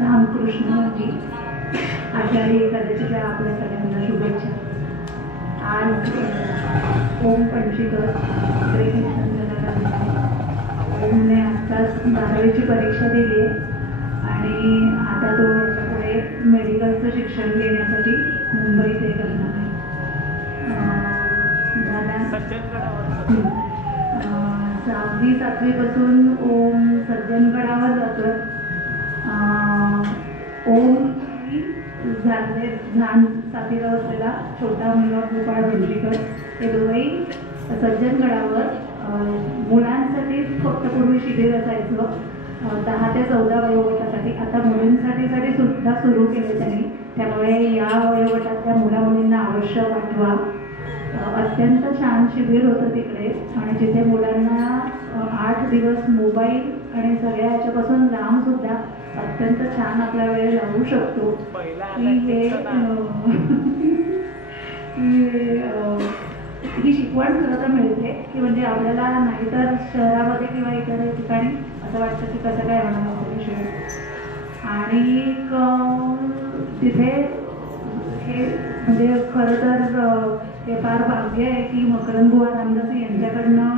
रामकृष्ण जी आषाढी एकादशीच्या आपल्या सगळ्यांना शुभेच्छा. आज ओम पंचीकर ओमने आत्ताच 12वीची परीक्षा दिली आहे आणि आता तो याच्यापुढे मेडिकलचं शिक्षण घेण्यासाठी मुंबईत हे करणार आहे. 6वी-7वीपासून ओम सज्जनगडावर जातो. ओम झाले लहान 7वीला असलेला छोटा मुलगा गोपाळ भंजीकर हे दोघंही सज्जनगडावर मुलांसाठी फक्त पूर्वी शिबिर असायचं 10 ते 14 वयोगटासाठी. आता मुलींसाठी सुद्धा सुरू केले त्यांनी. त्यामुळे या वयोगटातल्या मुला मुलींना अवश्य पाठवा. अत्यंत छान शिबिर होतं तिकडे आणि जिथे मुलांना 8 दिवस मोबाईल आणि सगळ्या याच्यापासून लांब सुद्धा अत्यंत छान आपला वेळ लावू शकतो. ही शिकवण खरं तर मिळते की म्हणजे आपल्याला नाहीतर शहरामध्ये किंवा इतर ठिकाणी असं वाटतं की कसं काय होणार विषय. आणि तिथे हे म्हणजे खरं तर हे फार भाग्य आहे की मकरंदबुवा रामदास यांच्याकडनं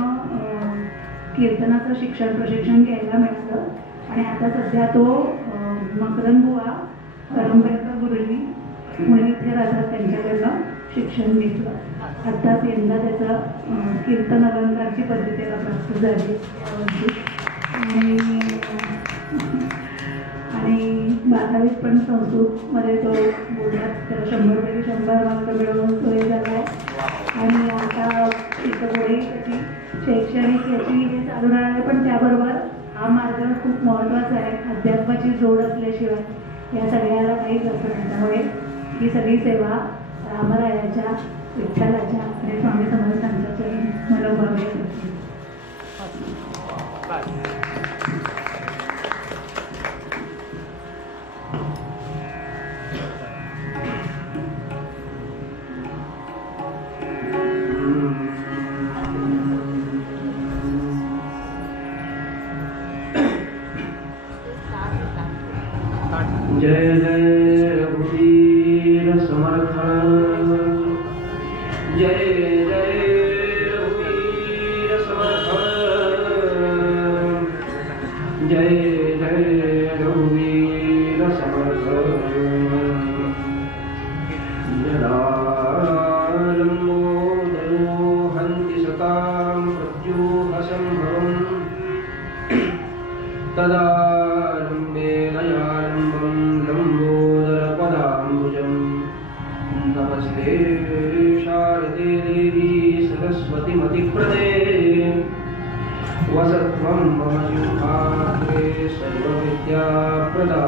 कीर्तनाचं प्रशिक्षण घ्यायला मिळतं. आणि आता सध्या तो मकरंदबुवा करंबेळकर गुरुजी पुणे इथे राहतात, त्यांच्याकडनं शिक्षण घेतलं. आत्ताच यंदा त्याचं कीर्तन अलंकारची पद्धती त्याला प्राप्त झाली यावर्षी. आणि 12वीत पण संस्कृतमध्ये तो बोलतात. त्याला 100 पैकी 100 मार्क मिळवून तो हे झाला आहे. आणि आता तिथं पुढे त्याची शैक्षणिक याची हे चालू राहणार आहे. पण त्याबरोबर हा मार्ग खूप महत्त्वाचा आहे. अध्यात्माची जोड असल्याशिवाय या सगळ्याला काहीच असं नाही. त्यामुळे ही सगळी सेवा रामरायाच्या, विठ्ठलाच्या आणि स्वामी समर्थांच्या चरणी मनोभावे करते. जय जय रघुवीर समर्थ. जय जय रघुवीर समर्थ. जय जय रघुवीर समर्थ. जलालम्बोदरो हन्ति सतां प्रत्यूहसम्भवम् तदा नमस्ते शारदे देवी सरस्वती मतिप्रदे वसत्वं मम जिह्वाग्रे सर्वविद्याप्रदा.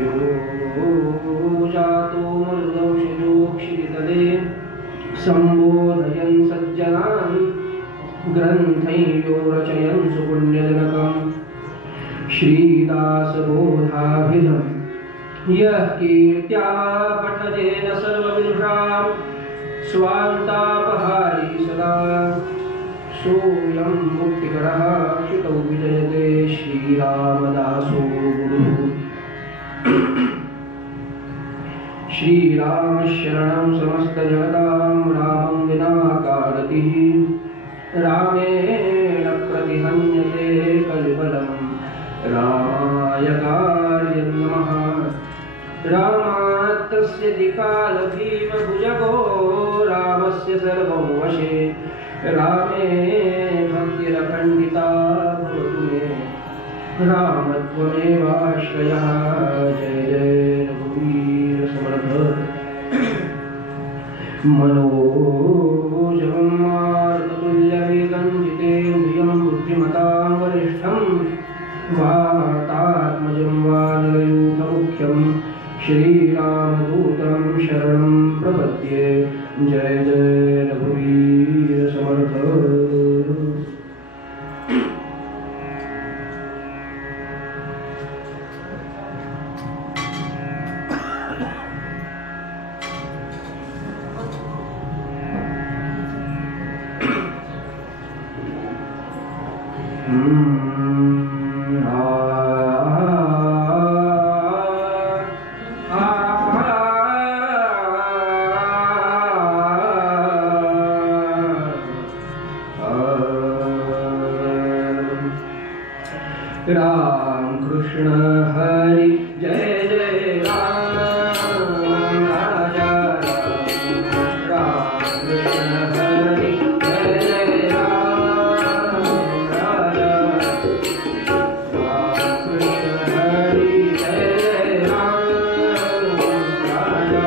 यो जातो मरुदौषधोक्षितले सम्बोधयन् सज्जनान् ग्रन्थैयो रचयन् सुपुण्यजनकम् श्रीदासबोधाभिधम् यः कीर्त्या पठतेन सर्वविदुषां स्वान्तापहारी सदा सोऽयं मुक्तिकरः श्रुतौ विजयते श्रीरामदासो गुरुः. श्रीरामशरणं समस्तजगतां रामं विना कारतिः रामेण प्रतिहन्यते कलिबलम् रामाय कार्यं नमः. रामात्तस्य दिकालभीमभुजगो रामस्य सर्वं वशे रामे भक्तिरखण्डिता भवतु मे रामत्वमेवाश्रयः. जय जय रघुवीर समर्थ. मनोजवं मारुततुल्यवेगं जितेन्द्रियं बुद्धिमतां वरिष्ठं वातात्मजं वानरयूथमुख्यं श्रीरामदूतं शरणं प्रपद्ये. जय जय रघुवीर समर्थ. राम कृष्ण हरि जय जय राम राजा राम कृष्ण हरि जय जय राम राजा राम कृष्ण हरि जय जय राम राजा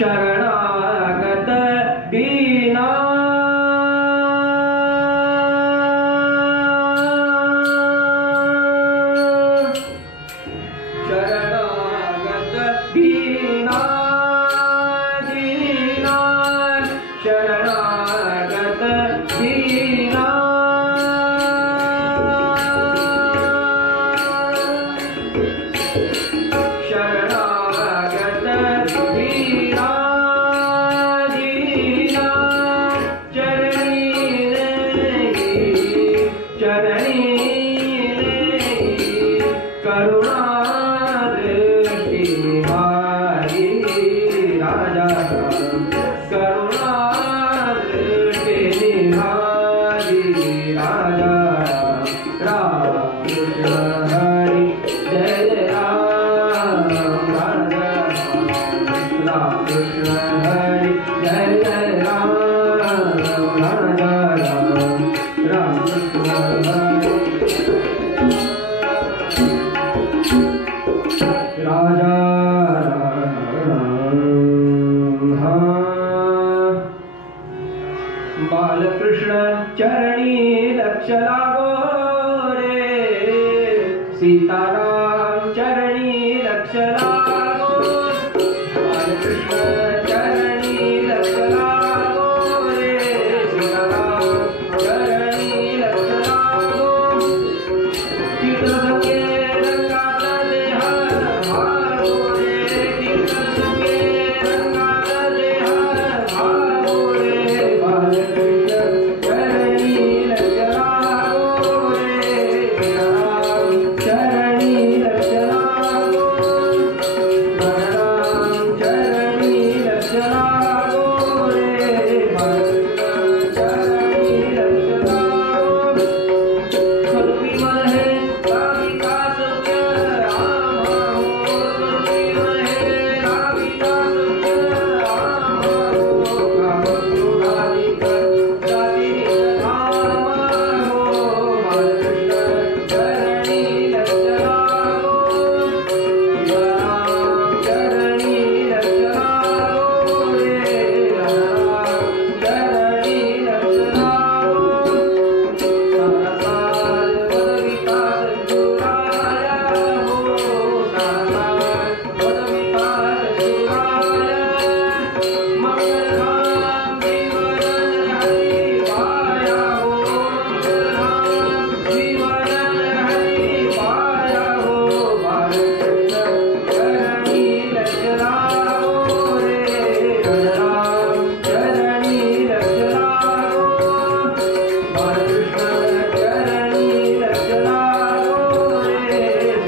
शरणागत दीना शरणागत दीना दीना शरणागत दीना शरणागत दीना राजा बालकृष्ण चरणी लक्ष लागो रे सीताराम चरणी लक्ष लागो बालकृष्ण चरणी लक्ष लागो रे सीताराम चरणी लक्ष लागो कीर्तन रंगाचा देह भागो रे कीर्तन रंगाचा देह भागो रे बालकृष्ण चरणी लक्ष लागो रे सीताराम चरणी लक्ष लागो बलराम चरणी लक्ष लागो रे बालकृष्ण चरणी लक्ष लागो स्वरूपी मन है राविका सत्य आम्हा हो स्वरूपी मन है राविका सत्य आम्हा हो कामक्रोधाधिक जाती आम्हा हो बालकृष्ण चरणी लक्ष लागो बलराम चरणी लक्ष लागो रे बलराम चरणी लक्ष लागो सारसार पदविकास चुराया हो सारसार पदविकास चुराया मंगलधाम जीवन हरि पाया हो मंगलधाम जीवन हरि पाया हो बालकृष्ण चरणी लक्ष लागो रे बलराम चरणी लक्ष लागो बालकृष्ण चरणी लक्ष लागो रे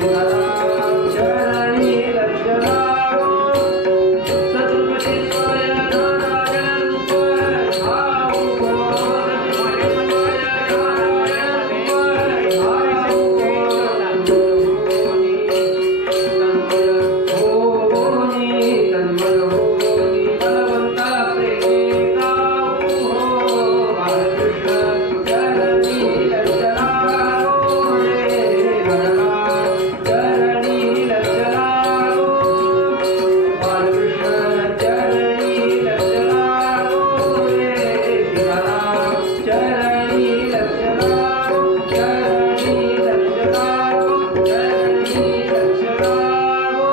सीताराम चरणी लक्ष लागो सतुपती स्वय नारायण रूप धाऊ हो सतुपती स्वय नारायण रूप धाऊ तन्मय होनी बलवंता प्रेमे गाऊ हो बालकृष्ण चरणी लक्ष लागो रे बलराम चरणी लक्ष लागो बालकृष्ण चरणी लक्ष लागो रे सीताराम चरणी लक्ष लागो चरणी लक्ष लागो चरणी लक्ष लागो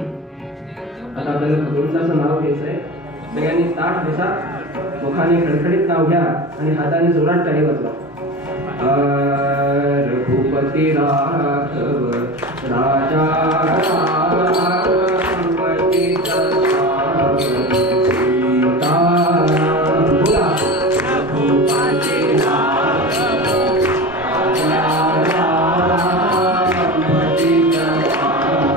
आता आपल्याला गोविंदाचं नाव घ्यायचं आहे सगळ्यांनी ताट बसा मुखाने खडखडीत नाव घ्या आणि हाताने जोरात टाळी वाजवा रघुपती राघव राजा रघुपती सीताराम बोला रघुपती राघव राजा रघुपती रघुपती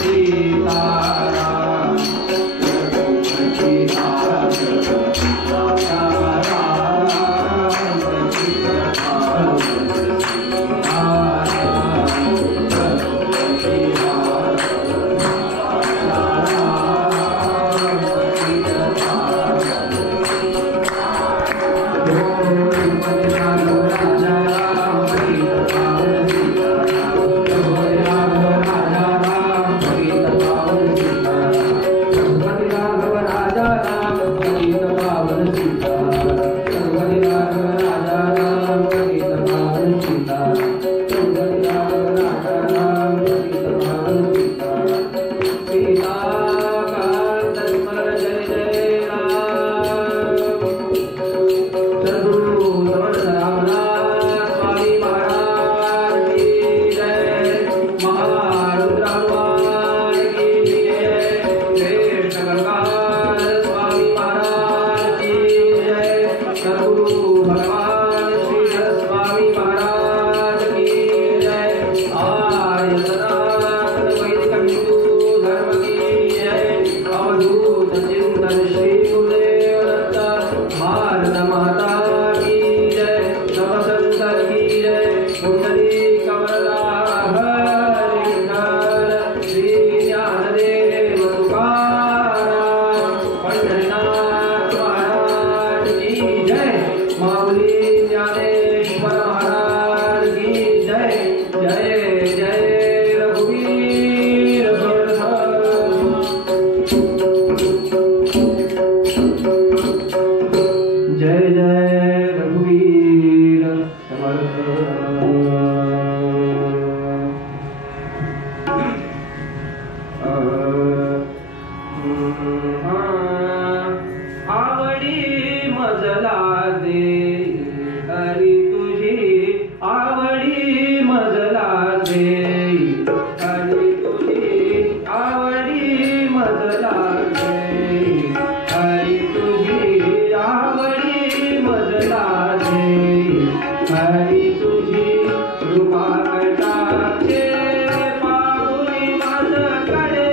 सीता आवडी मजला दे हरी तुझी आवडी मजला दे हरी तुझी आवडी मजला दे हरी तुझी आवडी मजला दे हरी तुझी कृपा कटाक्षे पाहुणी माझ्याकडे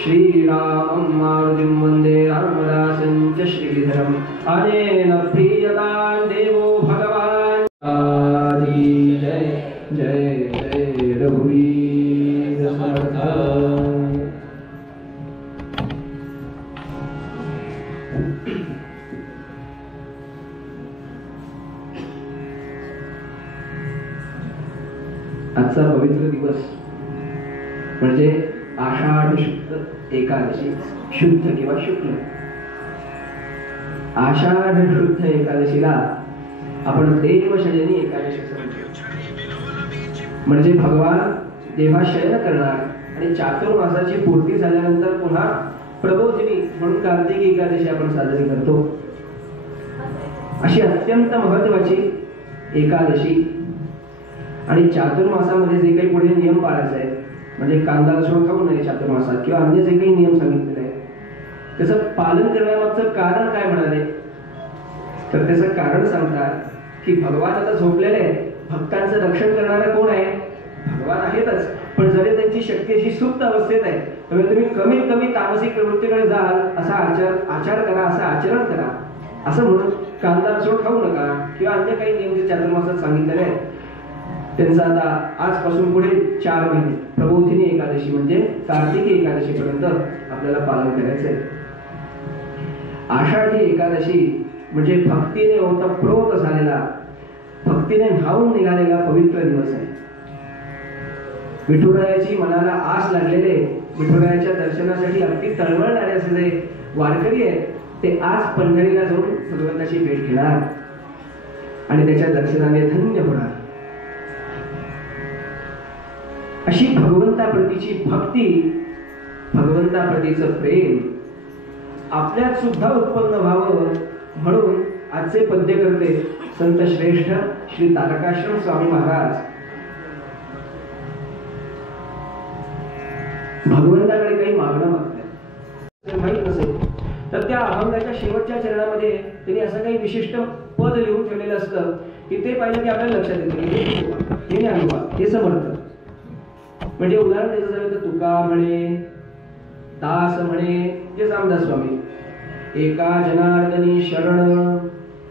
श्रीरामं मारुतिं वन्दे रामदासं च श्रीधरम् अनेन प्रीयतां देवो भगवान् आदि जय जय जय रघुवीर समर्थ। आजचा पवित्र दिवस म्हणजे आषाढ शुद्ध एकादशी, शुद्ध किंवा शुक्ल। आषाढ शुद्ध एकादशीला आपण देवशयनी एकादशी म्हणजे भगवान देवाशयन करणार आणि चातुर्मासाची पूर्ती झाल्यानंतर पुन्हा प्रबोधिनी म्हणून कार्तिक एकादशी आपण साजरी करतो। अशी अत्यंत महत्वाची एकादशी आणि चातुर्मासामध्ये जे काही पुढे नियम पाळायचे आहेत म्हणजे कांदा लसूण खाऊ नये चातुर्मासात किंवा अन्य जे काही नियम सांगितलेले आहेत त्याचं पालन करण्यामागचं कारण काय म्हणाले तर त्याचं कारण सांगतात की भगवान आता झोपलेले आहेत, भक्तांचं रक्षण करणारा कोण आहे? भगवान आहेतच, पण जरी त्यांची शक्ती अशी सुप्त अवस्थेत आहे त्यामुळे तुम्ही कमीत कमी तामसिक प्रवृत्तीकडे जाल असा आचार करा, असं आचरण करा असं म्हणून कांदा लसूण खाऊ नका किंवा अन्य काही नियम जे चातुर्मासात सांगितलेले आहेत त्यांचा आता आजपासून पुढे 4 महिने प्रबोधिनी एकादशी म्हणजे कार्तिकी एकादशी पर्यंत आपल्याला पालन करायचं आहे। आषाढी एकादशी म्हणजे भक्तीने ओतप्रोत झालेला, भक्तीने न्हावून निघालेला पवित्र दिवस आहे। विठुरायाची मनाला आस लागलेले, विठुरायाच्या दर्शनासाठी अगदी तळमळणारे असलेले वारकरी आहेत ते आज पंढरीला जाऊन भगवंताची भेट घेणार आणि त्याच्या दर्शनाने धन्य होणार। अशी भगवंताप्रतीची भक्ती, भगवंताप्रतीचं प्रेम आपल्यात सुद्धा उत्पन्न व्हावं म्हणून आजचे पद्य करते संत श्रेष्ठ श्री तारकाश्रम स्वामी महाराज भगवंताकडे काही मागणं मागतात माहित नसेल तर त्या अभंगाच्या शेवटच्या चरणामध्ये त्यांनी असं काही विशिष्ट पद लिहून ठेवलेलं असतं की ते पाहिलं की आपल्याला लक्षात येतं हे अनुभव हे समर्थ म्हणजे उदाहरण द्यायचं झालं तर तुका म्हणे, दास म्हणे जे रामदास स्वामी, एका जनार्दनी शरण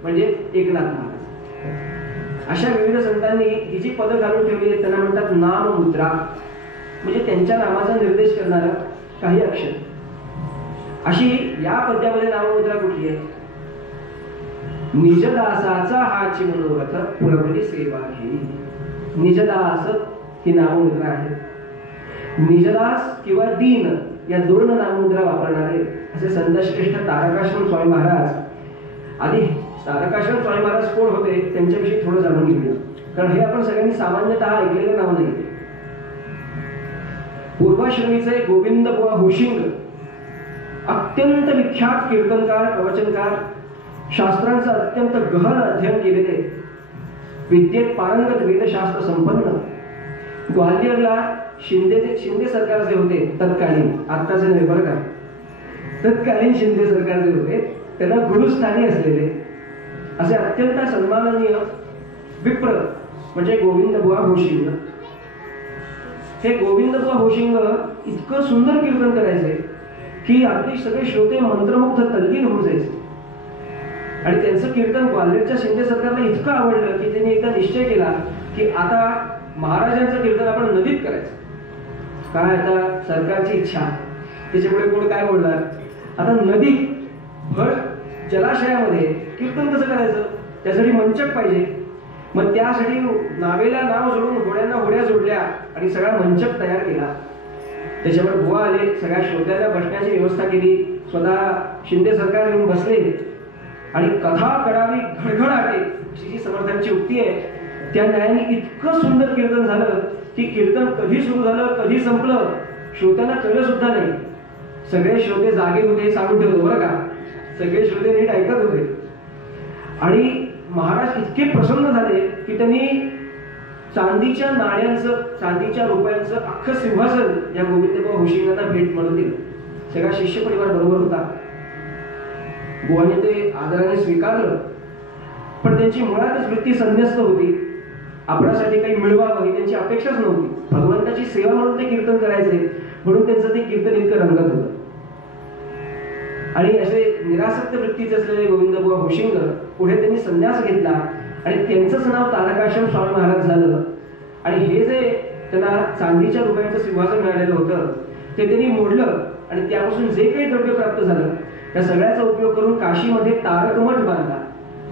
म्हणजे एकनाथ महाराज। अशा विविध संतांनी ही जी पदं घालून ठेवली आहेत त्यांना म्हणतात नाम मुद्रा, म्हणजे त्यांच्या नामाचा निर्देश करणारा काही अक्षर. अशी या पद्यामध्ये नाममुद्रा कुठली आहे? निजदासाचा हाची मनोरथ पुरवली सेवा घेई. निजदास ही नाममुद्रा आहे. निजदास किंवा दीन या दोन नाममुद्रा वापरणारे असे संतश्रेष्ठ तारकाश्रम स्वामी महाराज. आधी तारकाश्रम स्वामी महाराज कोण होते त्यांच्याविषयी थोडं जाणून घेऊया, कारण हे आपण सगळ्यांनी सामान्यतः ऐकलेलं नाव नाही. पूर्वाश्रमीचे गोविंद बुवा होशिंग अत्यंत विख्यात कीर्तनकार, प्रवचनकार, शास्त्रांचं अत्यंत गहन अध्ययन केलेले, विद्येत पारंगत, वेदशास्त्र संपन्न. ग्वाल्हेरला शिंदे सरकार जे होते तत्कालीन, आत्ताचे नाही बरं का, तत्कालीन शिंदे सरकार जे होते त्यांना गुरुस्थानी असलेले असे अत्यंत सन्माननीय विप्र म्हणजे गोविंद बुवा होशिंग. हे गोविंद बुवा होशिंग इतकं सुंदर कीर्तन करायचे की आपले सगळे श्रोते मंत्रमुग्ध तल्लीन होऊन जायचे. आणि त्यांचं कीर्तन ग्वाल्हेरच्या शिंदे सरकारला इतकं आवडलं की त्यांनी एकदा निश्चय केला की आता महाराजांचं कीर्तन आपण नदीत करायचं. काय आता सरकारची इच्छा, त्याच्यामुळे कोण काय बोलणार, आता नदीत भर जलाशयामध्ये कीर्तन कसं करायचं, त्यासाठी मंचक पाहिजे. मग त्यासाठी नावेला नाव जोडून घोड्यांना होड्या जोडल्या आणि सगळा मंचक तयार केला. त्याच्यावर बुवा आले, सगळ्या श्रोत्यांना बसण्याची व्यवस्था केली, स्वतः शिंदे सरकार येऊन बसले आणि कथा कडावी घडघडाटे अशी जी समर्थांची उक्ती आहे त्या न्यायाने इतकं सुंदर कीर्तन झालं की कीर्तन कधी सुरू झालं कधी संपलं श्रोत्यांना कळलं सुद्धा नाही. सगळे श्रोते जागे होते, सांगून ठेवतो बरं का, सगळे श्रोते नीट ऐकत होते. आणि महाराज इतके प्रसन्न झाले की त्यांनी चांदीच्या नाण्यांचं, चांदीच्या रुपयांचं अख्खं सिंहासन या गोविंदबुवा होशिंगांना भेट म्हणून दिलं. सगळा शिष्य परिवार बरोबर होता. बुवाने ते आदराने स्वीकारलं, पण त्यांची मुळातच वृत्ती संन्यस्त होती. आपल्यासाठी काही मिळवावं ही त्यांची अपेक्षाच नव्हती. भगवंताची सेवा म्हणून ते कीर्तन करायचे, म्हणून त्यांचं ते कीर्तन इतकं रंगत होतं. आणि असे निरासक्त वृत्तीचे असलेले गोविंदबुवा होशिंग पुढे त्यांनी संन्यास घेतला आणि त्यांचंच नाव तारकाश्रम स्वामी महाराज झालं. आणि हे जे त्यांना चांदीच्या रुपयांचं सिंहासन मिळालेलं होतं ते त्यांनी मोडलं आणि त्यापासून जे काही द्रव्य प्राप्त झालं त्या सगळ्याचा उपयोग करून काशीमध्ये तारकमठ बांधला,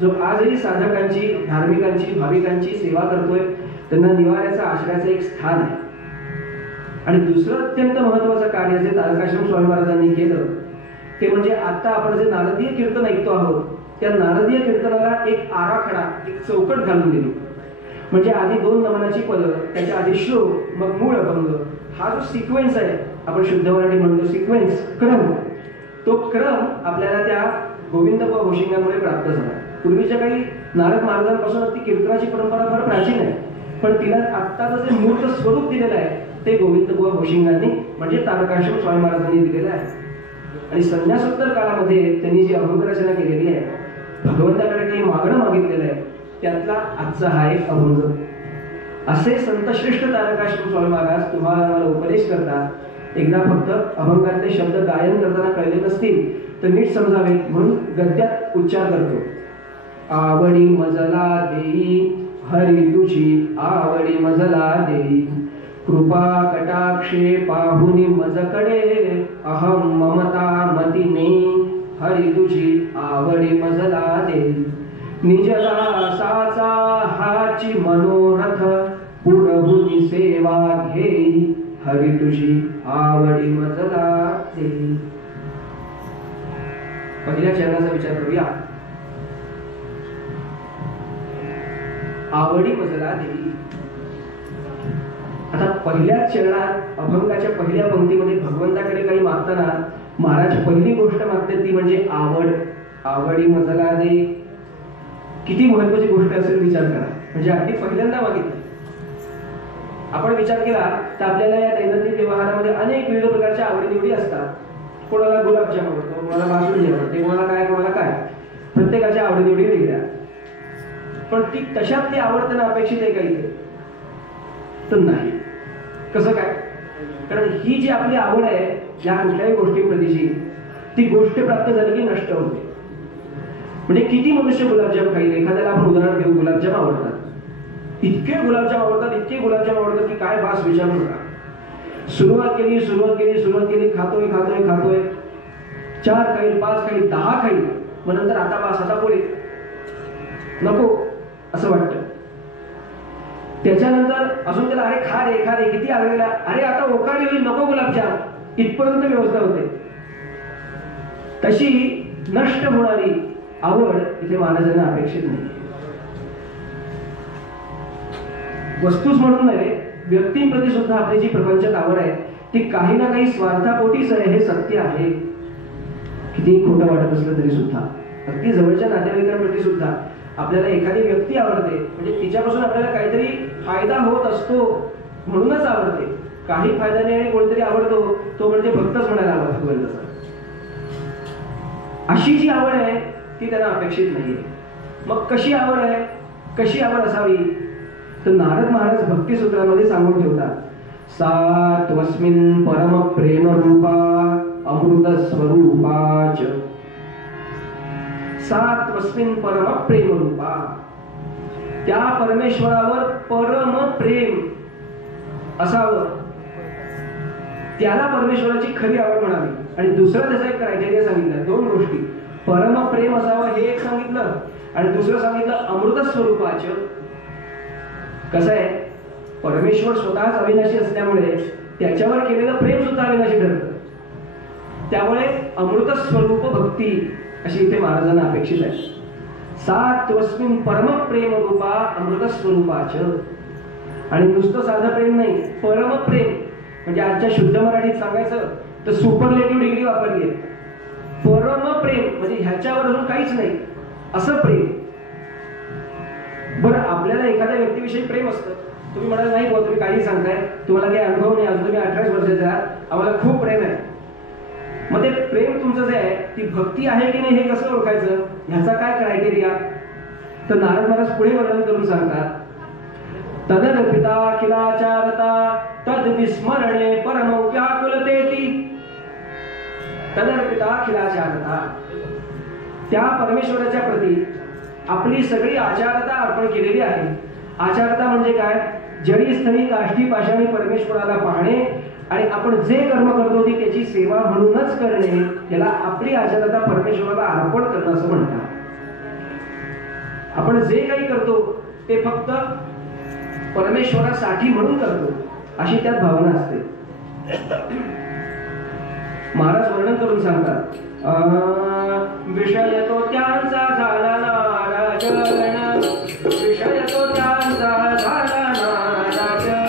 जो आजही साधकांची, धार्मिकांची, भाविकांची सेवा करतोय, त्यांना निवाऱ्याचं, आश्रयाचं एक स्थान आहे. आणि दुसरं अत्यंत महत्वाचं कार्य जे तारकाश्रम स्वामी महाराजांनी केलं ते म्हणजे आता आपण जे नारदीय कीर्तन ऐकतो आहोत त्या नारदीय कीर्तनाला एक आराखडा, एक चौकट घालून दिली. म्हणजे आधी 2 नमनाची पदं, त्याच्या आधी श्लोक, मग मूळ अभंग, हा जो सिक्वेन्स आहे, आपण शुद्ध मराठी म्हणतो सिक्वेन्स, क्रम, तो क्रम आपल्याला त्या गोविंदबुवा होशिंगांमुळे प्राप्त झाला. पूर्वीच्या काही नारद महाराजांपासून ती कीर्तनाची परंपरा फार प्राचीन आहे, पण तिला आत्ताचं जे मूर्त स्वरूप दिलेलं आहे ते गोविंदबुवा होशिंगांनी म्हणजे तारकाश्रम स्वामी महाराजांनी दिलेलं आहे. आणि संन्यासोत्तर काळामध्ये त्यांनी जी अभंग रचना केलेली आहे, भगवंताकडे काही मागणं मागितलेलं आहे, त्यातला आजचा हा एक अभंग. असे संतश्रेष्ठ तारकाश्रम स्वामी महाराज तुम्हाला आम्हाला उपदेश करतात. एकदा फक्त अभंगातले शब्द गायन करताना कळले नसतील तर नीट समजावेत म्हणून गद्यात उच्चार करतो. आवडी मजला देई हरी तुझी, आवडी मजला देई, कृपा कटाक्षे पाहुनी मजकडे, अहम ममता मतिने हरी तुझी आवडी मजला देई, निजदासाचा हाची मनोरथ पुरहुनी सेवा घेई, हरी तुझी आवडी मजला देई. पहिल्या चरणाचा विचार करूया. आवडी मजला देई. आता पहिल्या चरणात अभंगाच्या पहिल्या पंक्तीमध्ये भगवंताकडे काही मागताना महाराज पहिली गोष्ट मागतात ती म्हणजे आवड. आवडी मजला देई. किती महत्वाची गोष्ट असेल विचार करा. म्हणजे अगदी पहिल्यांदा मागितलं. आपण विचार केला तर आपल्याला या दैनंदिन व्यवहारामध्ये अनेक विविध प्रकारच्या आवडीनिवडी असतात. कोणाला गुलाबजाम आवडतो, कोणाला बासुंदी आवडते, कोणाला काय, प्रत्येकाच्या आवडीनिवडी वेगळ्या. पण ती तशातली आवडताना अपेक्षित आहे का इथे? तर नाही. कसं काय? कारण ही जी आपली आवड आहे या कुठल्याही गोष्टीप्रतीची, ती गोष्ट प्राप्त झाली की नष्ट होते. म्हणजे किती मनुष्य गुलाबजाम खाईल? एखाद्याला आपण उदाहरण घेऊ, गुलाबजाम आवडतात, इतके गुलाबजाम आवडतात की काय बास विचारू नका. सुरुवात केली, खातोय 4 खाईल, 5 खाईल, 10 खाईल, मग नंतर आता बस, आता पुढे नको असं वाटतं. त्याच्यानंतर अजून त्याला अरे खा रे किती आग्रह, अरे आता ओकाडी होईल, नको गुलाबजाम, इथपर्यंत व्यवस्था होते. तशी नष्ट होणारी आवड इथे महाराजांना अपेक्षित नाही. वस्तूच म्हणून नाही, व्यक्तींप्रती सुद्धा आपली जी प्रपंचात आवड आहे ती काही ना काही स्वार्थापोटीच आहे, हे सत्य आहे. कितीही खोटं वाटत असलं तरी सुद्धा, अगदी जवळच्या नातेवाईकांप्रती सुद्धा आपल्याला एखादी व्यक्ती आवडते म्हणजे तिच्यापासून आपल्याला काहीतरी फायदा होत असतो म्हणूनच आवडते. काही फायदा नाही आणि कोणतरी आवडतो तो म्हणजे भक्तच म्हणायला हवा भगवंताचा. अशी जी आवड आहे ती त्यांना अपेक्षित नाहीये. मग कशी आवड आहे, कशी आवड असावी, तर नारद महाराज भक्ती सूत्रामध्ये सांगून ठेवतात, सा त्वस्मिन् परम प्रेम रूपा अमृत स्वरूपाच. सा त्वस्मिन् परम प्रेम रूपा, त्या परमेश्वरावर परम प्रेम असावं, त्याला परमेश्वराची खरी आवड म्हणावी. आणि दुसरं त्याचा एक क्रायटेरिया सांगितलं, 2 गोष्टी, परम प्रेम असावं हे एक सांगितलं आणि दुसरं सांगितलं अमृत स्वरूपाच. कसं आहे, परमेश्वर स्वतःच अविनाशी असल्यामुळे त्याच्यावर केलेलं प्रेम सुद्धा अविनाशी ठरतं. त्यामुळे अमृत स्वरूप भक्ती अशी इथे महाराजांना अपेक्षित आहे. सा त्वस्मिन् परम प्रेम रूपा अमृत स्वरूपाच. आणि नुसतं साधं प्रेम नाही, परम प्रेम म्हणजे आजच्या शुद्ध मराठीत सांगायचं तर सुपरलेटिव्ह डिग्री वापरली आहे. परम प्रेम म्हणजे ह्याच्यावर अजून काहीच नाही असं प्रेम. बरं, आपल्याला एखाद्या व्यक्तीविषयी प्रेम असतं, तुम्ही म्हणाल नाही बुवा तुम्ही काही सांगताय, तुम्हाला काही अनुभव नाही, अजून तुम्ही 18 वर्षाचे आहात, आम्हाला खूप प्रेम आहे. मग ते प्रेम तुमचं जे आहे ती भक्ती आहे की नाही हे कसं ओळखायचं, ह्याचा काय क्रायटेरिया, तर नारद महाराज पुढे वर्णन करून सांगतात, तदर्पिता अखिलाचारता तद विस्मरणे परम व्याकुलतेती. तदर्पिता अखिलाचारता, त्या परमेश्वराच्या प्रती आपली सगळी आचारता अर्पण केलेली आहे. आचारता म्हणजे काय, जळी स्थळी काष्टी पाषाणी परमेश्वराला पाहणे आणि आपण जे कर्म करतो ती त्याची सेवा म्हणूनच करणे, याला आपली आचारता परमेश्वराला अर्पण करणं असं म्हणतात. आपण जे काही करतो ते फक्त परमेश्वरासाठी म्हणून करतो अशी त्यात भावना असते. महाराज वर्णन करून सांगतात, विषय तो त्यांचा झाला नाराजन, विषय तो त्यांचा झाला नाराजन,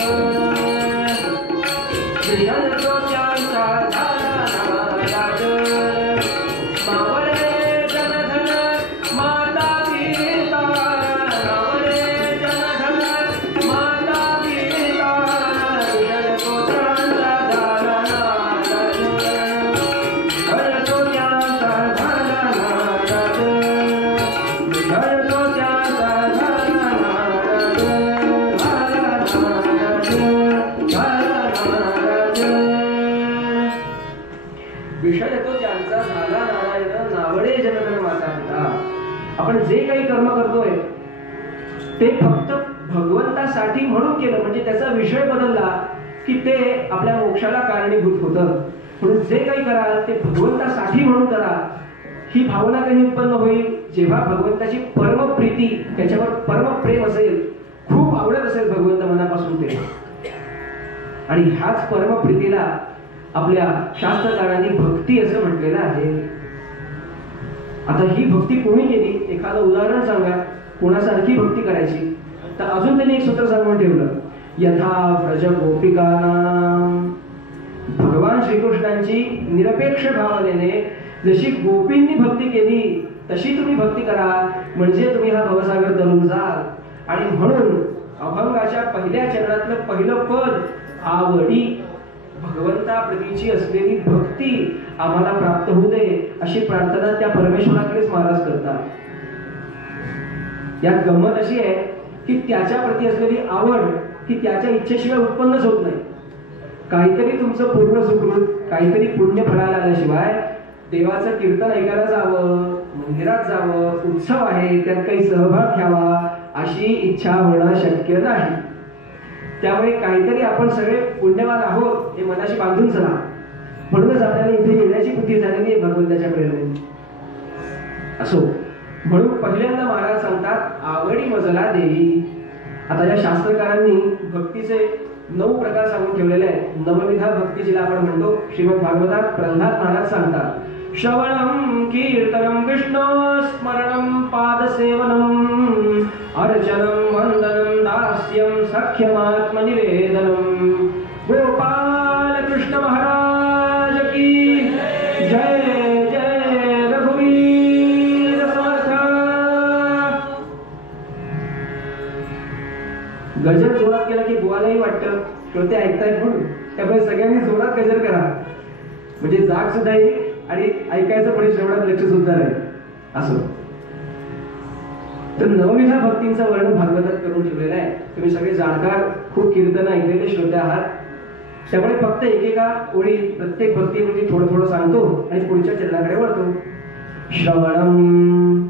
विषय तो त्यांचा झाला नाराजन. मावळे जनधन माता पिता, मावळे जनधन माता पिता, विषय तो त्यांचा झाला नाराजन, विषय तो त्यांचा झाला नाराजन, विषय तो त्यांचा झाला नाराजन, झाला नाराजन, झाला नाराजन. विषय तो ज्यांचा झाला नारायण, नावडे जनधन माता पिता. आपण जे काही कर्म करतोय ते फक्त भगवंतासाठी म्हणून केलं म्हणजे त्याचा विषय बदलला की ते आपल्या मोक्षाला कारणीभूत होतं. म्हणून जे काही कराल ते भगवंतासाठी म्हणून करा. ही भावना कधी उत्पन्न होईल, जेव्हा भगवंताची परम प्रीती, त्याच्यावर परम प्रेम असेल, खूप आवडत असेल भगवंत मनापासून ते. आणि ह्याच परम प्रीतीला आपल्या शास्त्रकारांनी भक्ती असं म्हटलेलं आहे. आता ही भक्ती कोणी केली, एखादं उदाहरण सांगा, कोणासारखी भक्ती करायची, तर अजून त्यांनी एक सूत्र सांगून ठेवलं, यथा व्रज गोपिकानां. भगवान श्रीकृष्णांची निरपेक्ष भावनेने जशी गोपींनी भक्ती केली तशी तुम्ही भक्ती करा, म्हणजे तुम्ही हा भवसागर तरून जाल. आणि म्हणून अभंगाच्या पहिल्या चरणातलं पहिलं पद, आवडी, भगवंताप्रतीची असलेली भक्ती आम्हाला प्राप्त होऊ दे अशी प्रार्थना त्या परमेश्वराकडेच महाराज करतात. यात गंमत अशी आहे की त्याच्या प्रती असलेली आवड ही त्याच्या इच्छेशिवाय उत्पन्नच होत नाही. काहीतरी तुमचं पूर्ण सुकृत, काहीतरी पुण्य फळाला आल्याशिवाय देवाचं कीर्तन ऐकायला जावं, मंदिरात जावं, उत्सव आहे त्यात काही सहभाग घ्यावा अशी इच्छा होणं शक्य नाही. त्यामुळे काहीतरी आपण सगळे पुण्यवान आहोत हे मनाशी बांधून चला. म्हणूनच आपल्याला इथे येण्याची बुद्धी झालेली आहे भगवंताच्या प्रेरणेने. असो, म्हणून पहिल्यांदा महाराज सांगतात आवडी मजला देई. आता या शास्त्रकारांनी भक्तीचे 9 प्रकार सांगून ठेवलेले आहेत. नवविधा भक्ती जिला आपण म्हणतो. श्रीमद भागवतात प्रल्हाद महाराज सांगतात श्रवणम कीर्तनम विष्णु स्मरणम पादसेवनम अर्चनम वंदनम दास्यम सख्यमात्मनिवेदनम. गोपाल कृष्ण महाराज की जय. जय रघुवीर समर्थ. गजर जोरात केला की बोलायलाही वाटतं, श्रोते ऐकतायत म्हणून. त्यामुळे सगळ्यांनी जोरात गजर करा, म्हणजे जाग सुद्धा येईल आणि ऐकायचं पण श्रवणात लक्ष सुद्धा राहील. असं तर नवविधा भक्तींचं वर्णन भागवतात करून ठेवलेलं आहे. तुम्ही सगळे जाणकार, खूप कीर्तन ऐकलेले श्रोते आहात. त्यामुळे फक्त एकेका ओळी प्रत्येक भक्ती म्हणजे थोडं थोडं सांगतो आणि पुढच्या चरणाकडे वळतो. श्रवणम,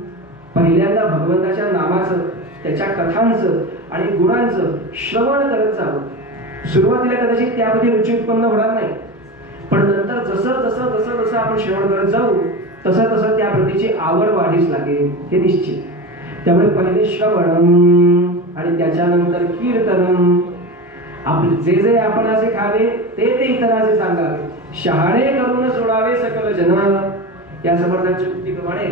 पहिल्यांदा भगवंताच्या नामाचं, त्याच्या कथांचं आणि गुणांचं श्रवण करत जावं. सुरुवातीला कदाचित त्यामध्ये रुची उत्पन्न होणार नाही, पण नंतर जसं जसं जसं जसं आपण श्रवण करत जाऊ तसं तसं त्या प्रतीची आवड वाढीस लागेल, हे निश्चित. त्यामुळे पहिले श्रवणम आणि त्याच्यानंतर कीर्तनम. आपले जे जे आपण असे खावे ते ते इतरांचे सांगावे, शहाणे करून सोडावे सकल जन. या समर्थांच्या उक्तीप्रमाणे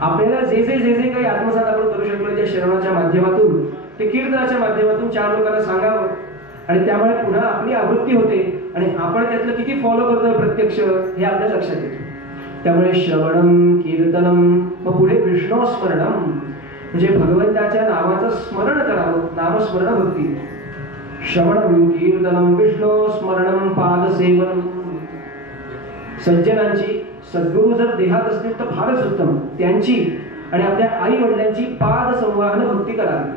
आपल्याला जे जे जे जे काही आत्मसात आपण करू शकलो त्या श्रवणाच्या माध्यमातून, ते कीर्तनाच्या माध्यमातून 4 लोकांना सांगावं. आणि त्यामुळे पुन्हा आपली आवृत्ती होते आणि आपण त्यातलं किती फॉलो करतोय प्रत्यक्ष हे आपल्या लक्षात येतं. त्यामुळे श्रवणम कीर्तनम, मग पुढे विष्णू स्मरणम, म्हणजे भगवंताच्या नावाचं स्मरण करावं, नामस्मरण भक्ती. श्रवणम कीर्तनम विष्णू स्मरणम पादसेवनम. सज्जनांची, सद्गुरू जर देहात असतील तर फारच उत्तम, त्यांची आणि आपल्या आई वडिलांची पाद संवाहन भक्ती करावी.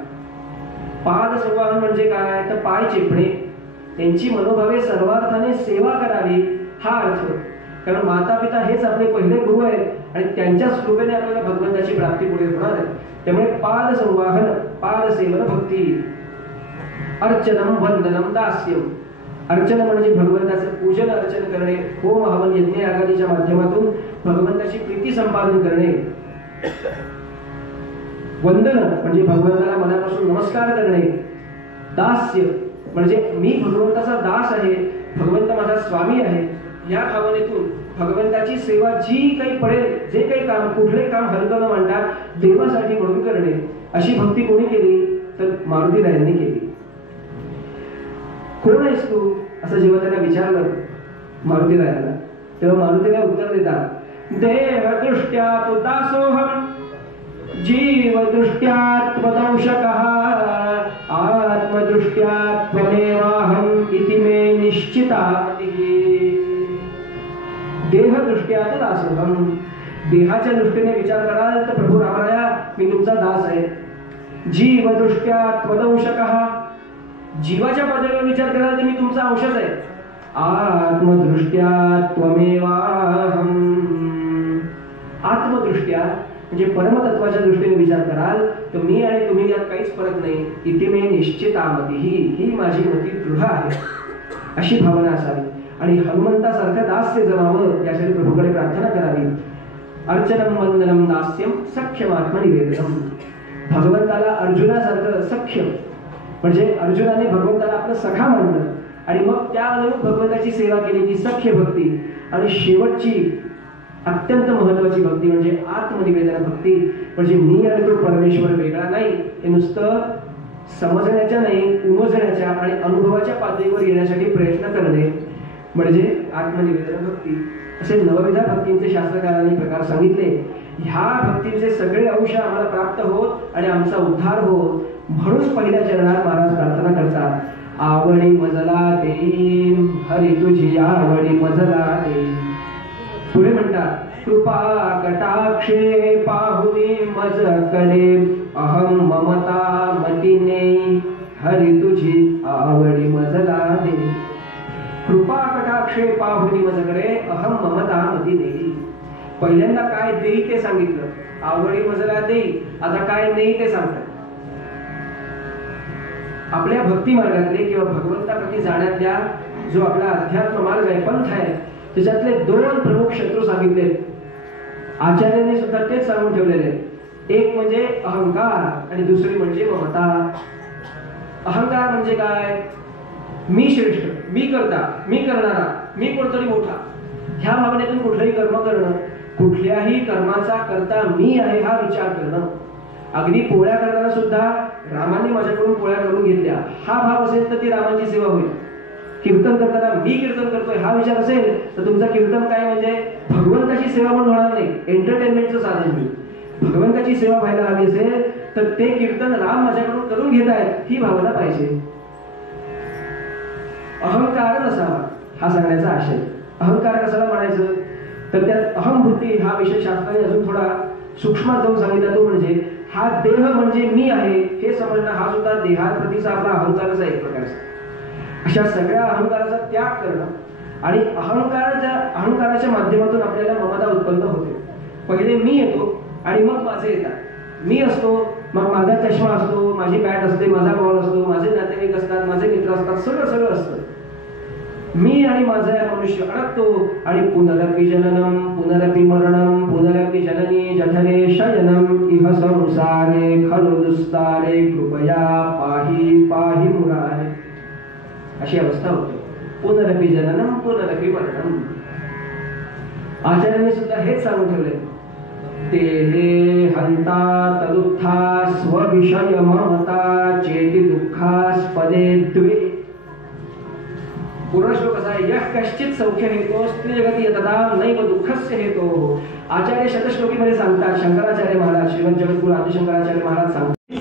पाद संवाहन म्हणजे काय, तर पाय चेपणे, त्यांची मनोभावे सर्वार्थाने सेवा करावी, हा अर्थ. कारण माता पिता हेच आपले पहिले गुरु आहेत आणि त्यांच्याच कृपेने आपल्याला भगवंताची प्राप्ती पुढे होणार आहे. त्यामुळे पाद संवाहन, पाद सेवन भक्ती. अर्चनम वंदनम दास्यम. अर्चन म्हणजे भगवंताचं पूजन अर्चन करणे, होम हवन यज्ञ यागादीच्या माध्यमातून भगवंताची प्रीती संपादन करणे. वंदन म्हणजे भगवंताला मनापासून नमस्कार करणे. दास्य म्हणजे मी भगवंताचा दास आहे, भगवंत माझा स्वामी आहे, या भावनेतून भगवंताची सेवा जी काही पडेल, जे काही काम, कुठले काम हलकं न मांडता देवासाठी म्हणून करणे. अशी भक्ती कोणी केली तर मारुतीरायांनी केली. कोण आहेस तू असं जेव्हा त्यांना विचारलं मारुतीरायांना, तेव्हा मारुतीराय उत्तर देतात देवदृष्ट्या तु दासोहम जीवदृष्ट्या त्वदंशकः आत्मदृष्ट्या त्वमेवाहम इति मे निश्चिता मतिः. देहदृष्ट्या तु दासोहम, देहाच्या दृष्टीने विचार कराल तर प्रभू रामराया मी तुमचा दास आहे. जीवदृष्ट्या त्वदंशकः, जीवाच्या पातळीवर विचार कराल तर मी तुमचा अंशच आहे. आत्मदृष्ट्या त्वमेवाहम, आत्मदृष्ट्या म्हणजे परमतत्वाच्या दृष्टीने विचार कराल तर मी आणि तुम्ही यात काहीच फरक नाही. इथे मे निश्चितामती, ही माझी मती दृढ आहे, अशी भावना असावी. आणि हनुमंतासारखं दास्य जमावं यासाठी प्रभूकडे प्रार्थना करावी. अर्चनम वंदनम दास्यम सख्यमात्मनिवेदनम. भगवंताला अर्जुनासारखं सख्य म्हणजे अर्जुनाने भगवंताला आपलं सखा मानलं आणि मग त्या अनुरूप भगवंताची सेवा केली, ती सख्य भक्ती. आणि शेवटची अत्यंत महत्वाची भक्ती म्हणजे आत्मनिवेदन भक्ती, म्हणजे मी आणि तो परमेश्वर वेगळा नाही, हे नुसतं समजण्याच्या नाही, उमजण्याच्या आणि अनुभवाच्या पातळीवर येण्यासाठी प्रयत्न करणे म्हणजे आत्मनिवेदन भक्ती. असे नवविधा भक्तींचे शास्त्रकारांनी प्रकार सांगितले. ह्या भक्तीचे सगळे अंश आम्हाला प्राप्त होत आणि आमचा उद्धार होत. म्हणून पहिल्या चरणात महाराज प्रार्थना करतात आवडी मजला देईन हरी तुझी आवडी मजला देईन. पुढे म्हणतात कृपा कटाक्षे पाहुनी मज कडे अहम ममता मतीने हरी तुझी आवडी मजला दे. कृपा कटाक्षे पाहुनी मजकडे अहम ममता मतीने. पहिल्यांदा काय देई ते सांगितलं, आवडी मजला देई. आता काय नाही ते सांगतात. आपल्या भक्ती मार्गातले किंवा भगवंताप्रती जाण्यातल्या जो आपला अध्यात्म मार्ग आहे, पंथ आहे, त्याच्यातले 2 प्रमुख शत्रू सांगितले. आचार्यांनी सुद्धा तेच सांगून ठेवलेले. एक म्हणजे अहंकार आणि दुसरी म्हणजे ममता. अहंकार म्हणजे काय? मी श्रेष्ठ, मी करता, मी करणारा, मी कोणतरी मोठा, ह्या भावनेतून कुठलंही कर्म करणं, कुठल्याही कर्माचा करता मी आहे हा विचार करणं. अगदी पोळ्या करताना सुद्धा रामाने माझ्याकडून पोळ्या करून घेतल्या हा भाव असेल तर ती रामाची सेवा होईल. कीर्तन करताना मी कीर्तन करतोय हा विचार असेल तर तुमचं कीर्तन काय म्हणजे भगवंताची सेवा म्हणून होणार नाही, एंटरटेनमेंटचं साधन होईल. भगवंताची सेवा व्हायला हवी असेल तर ते कीर्तन राम माझ्याकडून करून घेत आहेत ही भावना पाहिजे. अहंकार नसावा हा सांगण्याचा आशय. अहंकार कशाला म्हणायचं तर त्यात अहंभूती हा विषय शास्त्राने अजून थोडा सूक्ष्मात जाऊन सांगितला. तो म्हणजे हा देह म्हणजे मी आहे हे समजणं, हा सुद्धा देहाप्रतीचा आपला अहंकारच आहे एक प्रकारचा. अशा सगळ्या अहंकाराचा त्याग करणं आणि अहंकाराच्या माध्यमातून आपल्याला ममता उत्पन्न होते. पहिले मी येतो आणि मग माझे येतात. मी असतो मग माझा चष्मा असतो, माझी बॅट असते, माझा बॉल असतो, माझे नातेवाईक असतात, माझे मित्र असतात, सगळं असतं. मी आणि माझा या मनुष्य अडकतो आणि पुनरपि जननम पुनरपि मरणम पुनरपि जननी जठरे शयनम इह संसारे खलु दुस्तारे कृपया पाहि पाहि मुरारे. अशी अवस्था होते. पुनरपि जननम पुनरपि मरणम. आचार्यांनी सुद्धा हेच सांगून ठेवले. ते हे हंता तदुत्था स्वविषय ममता चेति दुःखास्पदे द्वे. पूर्ण श्लोक असा आहे. यः कश्चित सौख्य हेतो स्त्री जगती यतता नैव दुःखस्य हेतो. आचार्य शतश्लोकीमध्ये सांगतात, शंकराचार्य महाराज, श्रीमंत जगद्गुरु आदिशंकराचार्य महाराज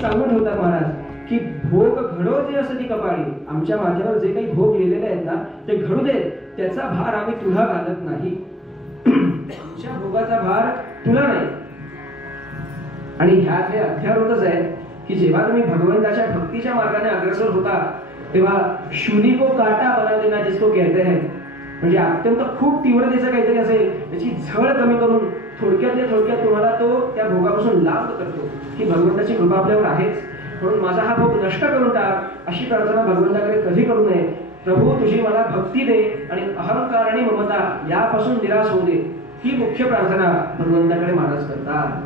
सांगून ठेवतात महाराज की भोग घडो जे असं ती कपाळी. आमच्या माथ्यावर जे काही भोग लिहिलेले आहेत ना ते घडू देत, त्याचा भार आम्ही तुला घालत नाही. आमच्या भोगाचा भार तुला नाही. आणि ह्यात हे अध्यारोधच आहे की जेव्हा तुम्ही भगवंताच्या भक्तीच्या मार्गाने अग्रसर होता तेव्हा शूली को काटा बना देना जिसको कहते हैं, म्हणजे अत्यंत खूप तीव्रतेचं काहीतरी असेल त्याची झळ कमी करून थोडक्यातल्या थोडक्यात तुम्हाला तो त्या भोगापासून लाभ करतो की भगवंताची कृपा आपल्यावर आहेच, म्हणून माझा हा भोग नष्ट करून टाक अशी प्रार्थना भगवंताकडे कधी करू नये. प्रभू तुझी मला भक्ती दे आणि अहंकार आणि ममता यापासून निराश होऊ दे, ही मुख्य प्रार्थना भगवंताकडे महाराज करतात.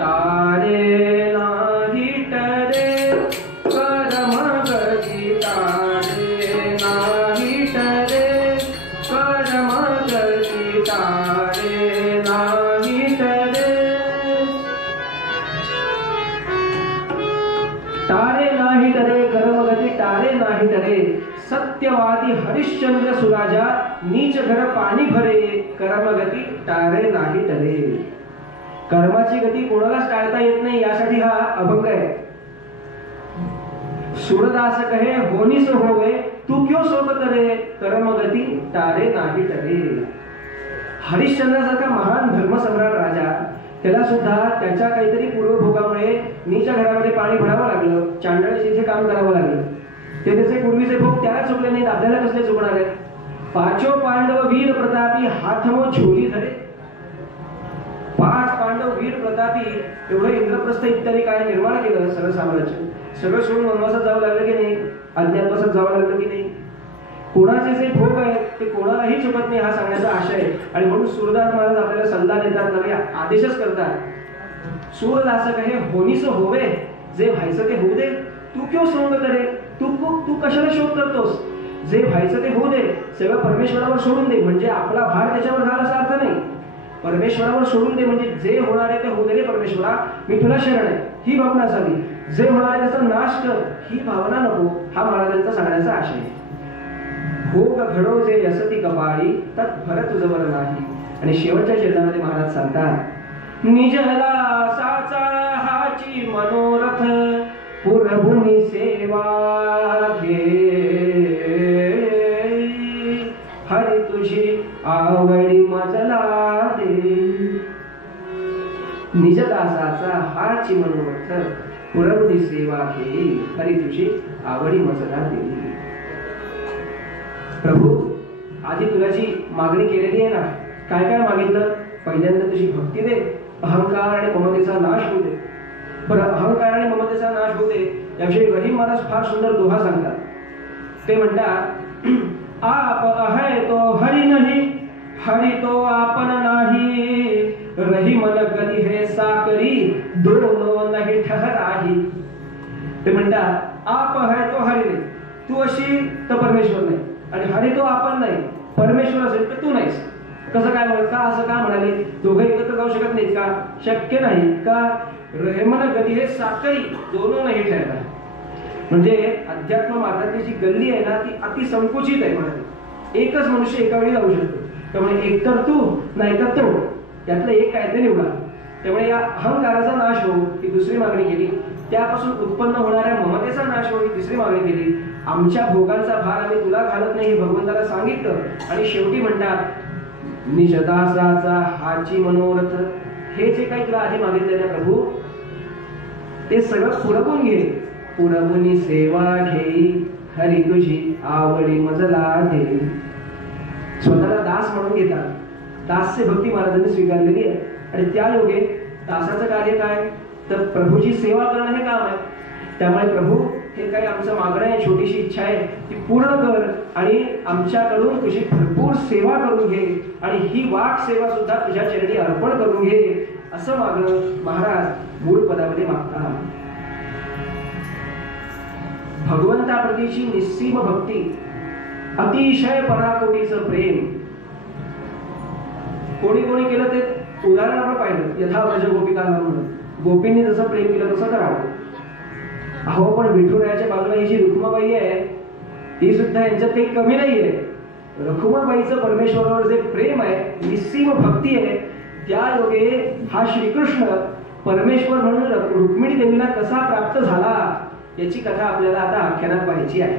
तारे नाही टरे कर्म गती, तारे नाही टरे कर्म गती, तारे नाही टरे. तारे नाही टरे कर्मगती, तारे नाही टरे. सत्यवादी हरिश्चंद्र सुराजा नीच घर पाणी भरे, कर्मगती तारे नाही टरे. कर्माची गती कोणालाच टाळता येत नाही यासाठी हा अभंग आहे. सूरदास कहे होनीस होवे तू क्यों शोक करे, कर्मगती तारे नाही टरे. हरिश्चंद्रासारखा महान धर्मसम्राट राजा, त्याला सुद्धा त्याच्या काहीतरी पूर्वभोगामुळे नीच्या घरामध्ये पाणी भरावं लागलं, चांडळीचे इथे काम करावं लागलं. ते त्याचे पूर्वीचे भोग त्याला चुकले नाहीत, आपल्याला कसले चुकणार आहेत. पाचो पांडव वीर प्रतापी हातमो झोली धरे. 5 पांडव वीर प्रतापी एवढं इंद्रप्रस्थ इत्यादी काय निर्माण केलं, सगळं साम्राज्य सगळं सोडून वनवासात जावं लागलं की नाही, अज्ञातवासात जावं लागलं की नाही. कोणाचे जे भोग आहेत ते कोणालाही चुकत नाही हा सांगण्याचा आशय आहे. आणि म्हणून सूरदास महाराज आपल्याला सल्ला देतात, नवे आदेशच करतात. सूरदास कहे होनीस होवे, जे व्हायचं ते होऊ दे, तू क्यों सोंग करे, तू कशाला शोध करतोस, जे व्हायचं ते होऊ दे, सगळं परमेश्वरावर सोडून दे. म्हणजे आपला भार त्याच्यावर घाल असा अर्थ नाही, परमेश्वरावर सोडून दे. म्हणजे जे होणार आहे ते होऊ दे रे परमेश्वरा, मी तुला शरण आहे ही भावना असावी. जे होणार आहे त्याचा नाश कर ही भावना नको, हा महाराजांचा सांगण्याचा आशय आहे. भोग घडो जे यसती कपाळी तत् भरत तुझवर नाही. आणि शेवटच्या शब्दामध्ये महाराज सांगतात, निजला साचा हाची मनोरथ पुरभूमी सेवा घे, हरी तुझी आवडी मजला दे. निजदासाचा हाची मनोरथ पुरभूमी सेवा घे, हरी तुझी आवडी मजला दे. प्रभू आधी तुला जी मागणी केलेली आहे ना, काय काय मागितलं, पहिल्यांदा तुझी भक्ती दे, अहंकार आणि ममतेचा नाश होऊ दे. बरं, अहंकार आणि ममतेचा नाश होऊ दे याविषयी रहीम महाराज फार सुंदर दोहा सांगतात. ते म्हणतात, आप अहै तो हरि नाही, हरि तो आपण नाही, रही मन गली हे साकरी, दोनो नाही ठहराही. ते म्हणतात, आप है तो हरी नाही, तू अशी तर परमेश्वर नाही, आणि हरी तो आपण नाही, परमेश्वर असेल तर तू नाहीस. कसं काय म्हणत, का असं का म्हणाले? दोघं एकत्र जाऊ शकत नाहीत का? शक्य नाही का? रेमन गती हे साखळी दोनों नाही ठरला. म्हणजे अध्यात्म मार्गातली जी गल्ली आहे ना ती अति संकुचित आहे. म्हणाले एकच मनुष्य एका वेळी जाऊ शकतो. त्यामुळे एकतर तू नाहीतर तो, त्यातलं एक काय ते निवडा. त्यामुळे या अहंकाराचा नाश हो ही दुसरी मागणी केली. त्यापासून उत्पन्न होणाऱ्या ममतेचा नाश हो ही तिसरी मागणी केली. आमच्या भोगांचा भार आम्ही तुला घालत नाही हे भगवंताला सांगितलं. आणि शेवटी म्हणतात, निजदासाचा हाची मनोरथ, हे जे काही तुला आधी मागितले ना प्रभू ते सगळं पुरवून घे. पुरवून सेवा घेई, हरी तुझी आवडी मजला घे. स्वतःला दास म्हणून घेतात. दास्य भक्ती महाराजांनी स्वीकारलेली आहे. आणि त्या योगे दासाचं कार्य काय तर प्रभूची सेवा करणं हे काम आहे. त्यामुळे प्रभू हे काही आमचं मागणं आहे, छोटीशी इच्छा आहे ती पूर्ण कर आणि आमच्याकडून तुझी भरपूर सेवा करून घे आणि ही वाट सेवा सुद्धा तुझ्या चरणी अर्पण करून घे असं मागणं महाराज मूळ पदामध्ये मागतात. भगवंताप्रतीची निस्सीम भक्ती, अतिशय पराकोटीचं प्रेम कोणी कोणी केलं ते उदाहरण आपण पाहिलं. यथा व्रज गोपिका म्हणून गोपींनी जसं प्रेम केलं तसं करावं. अहो पण विठुरायाच्या बाजूला ही जी रुक्माबाई आहे ती सुद्धा यांच्यात काही कमी नाहीये. रुक्माबाईचं परमेश्वरावर जे प्रेम आहे, निस्सीम भक्ती आहे, त्या योगे हा श्रीकृष्ण परमेश्वर म्हणून रुक्मिणी देवीला कसा प्राप्त झाला याची कथा आपल्याला आता आख्यानात पाहायची आहे.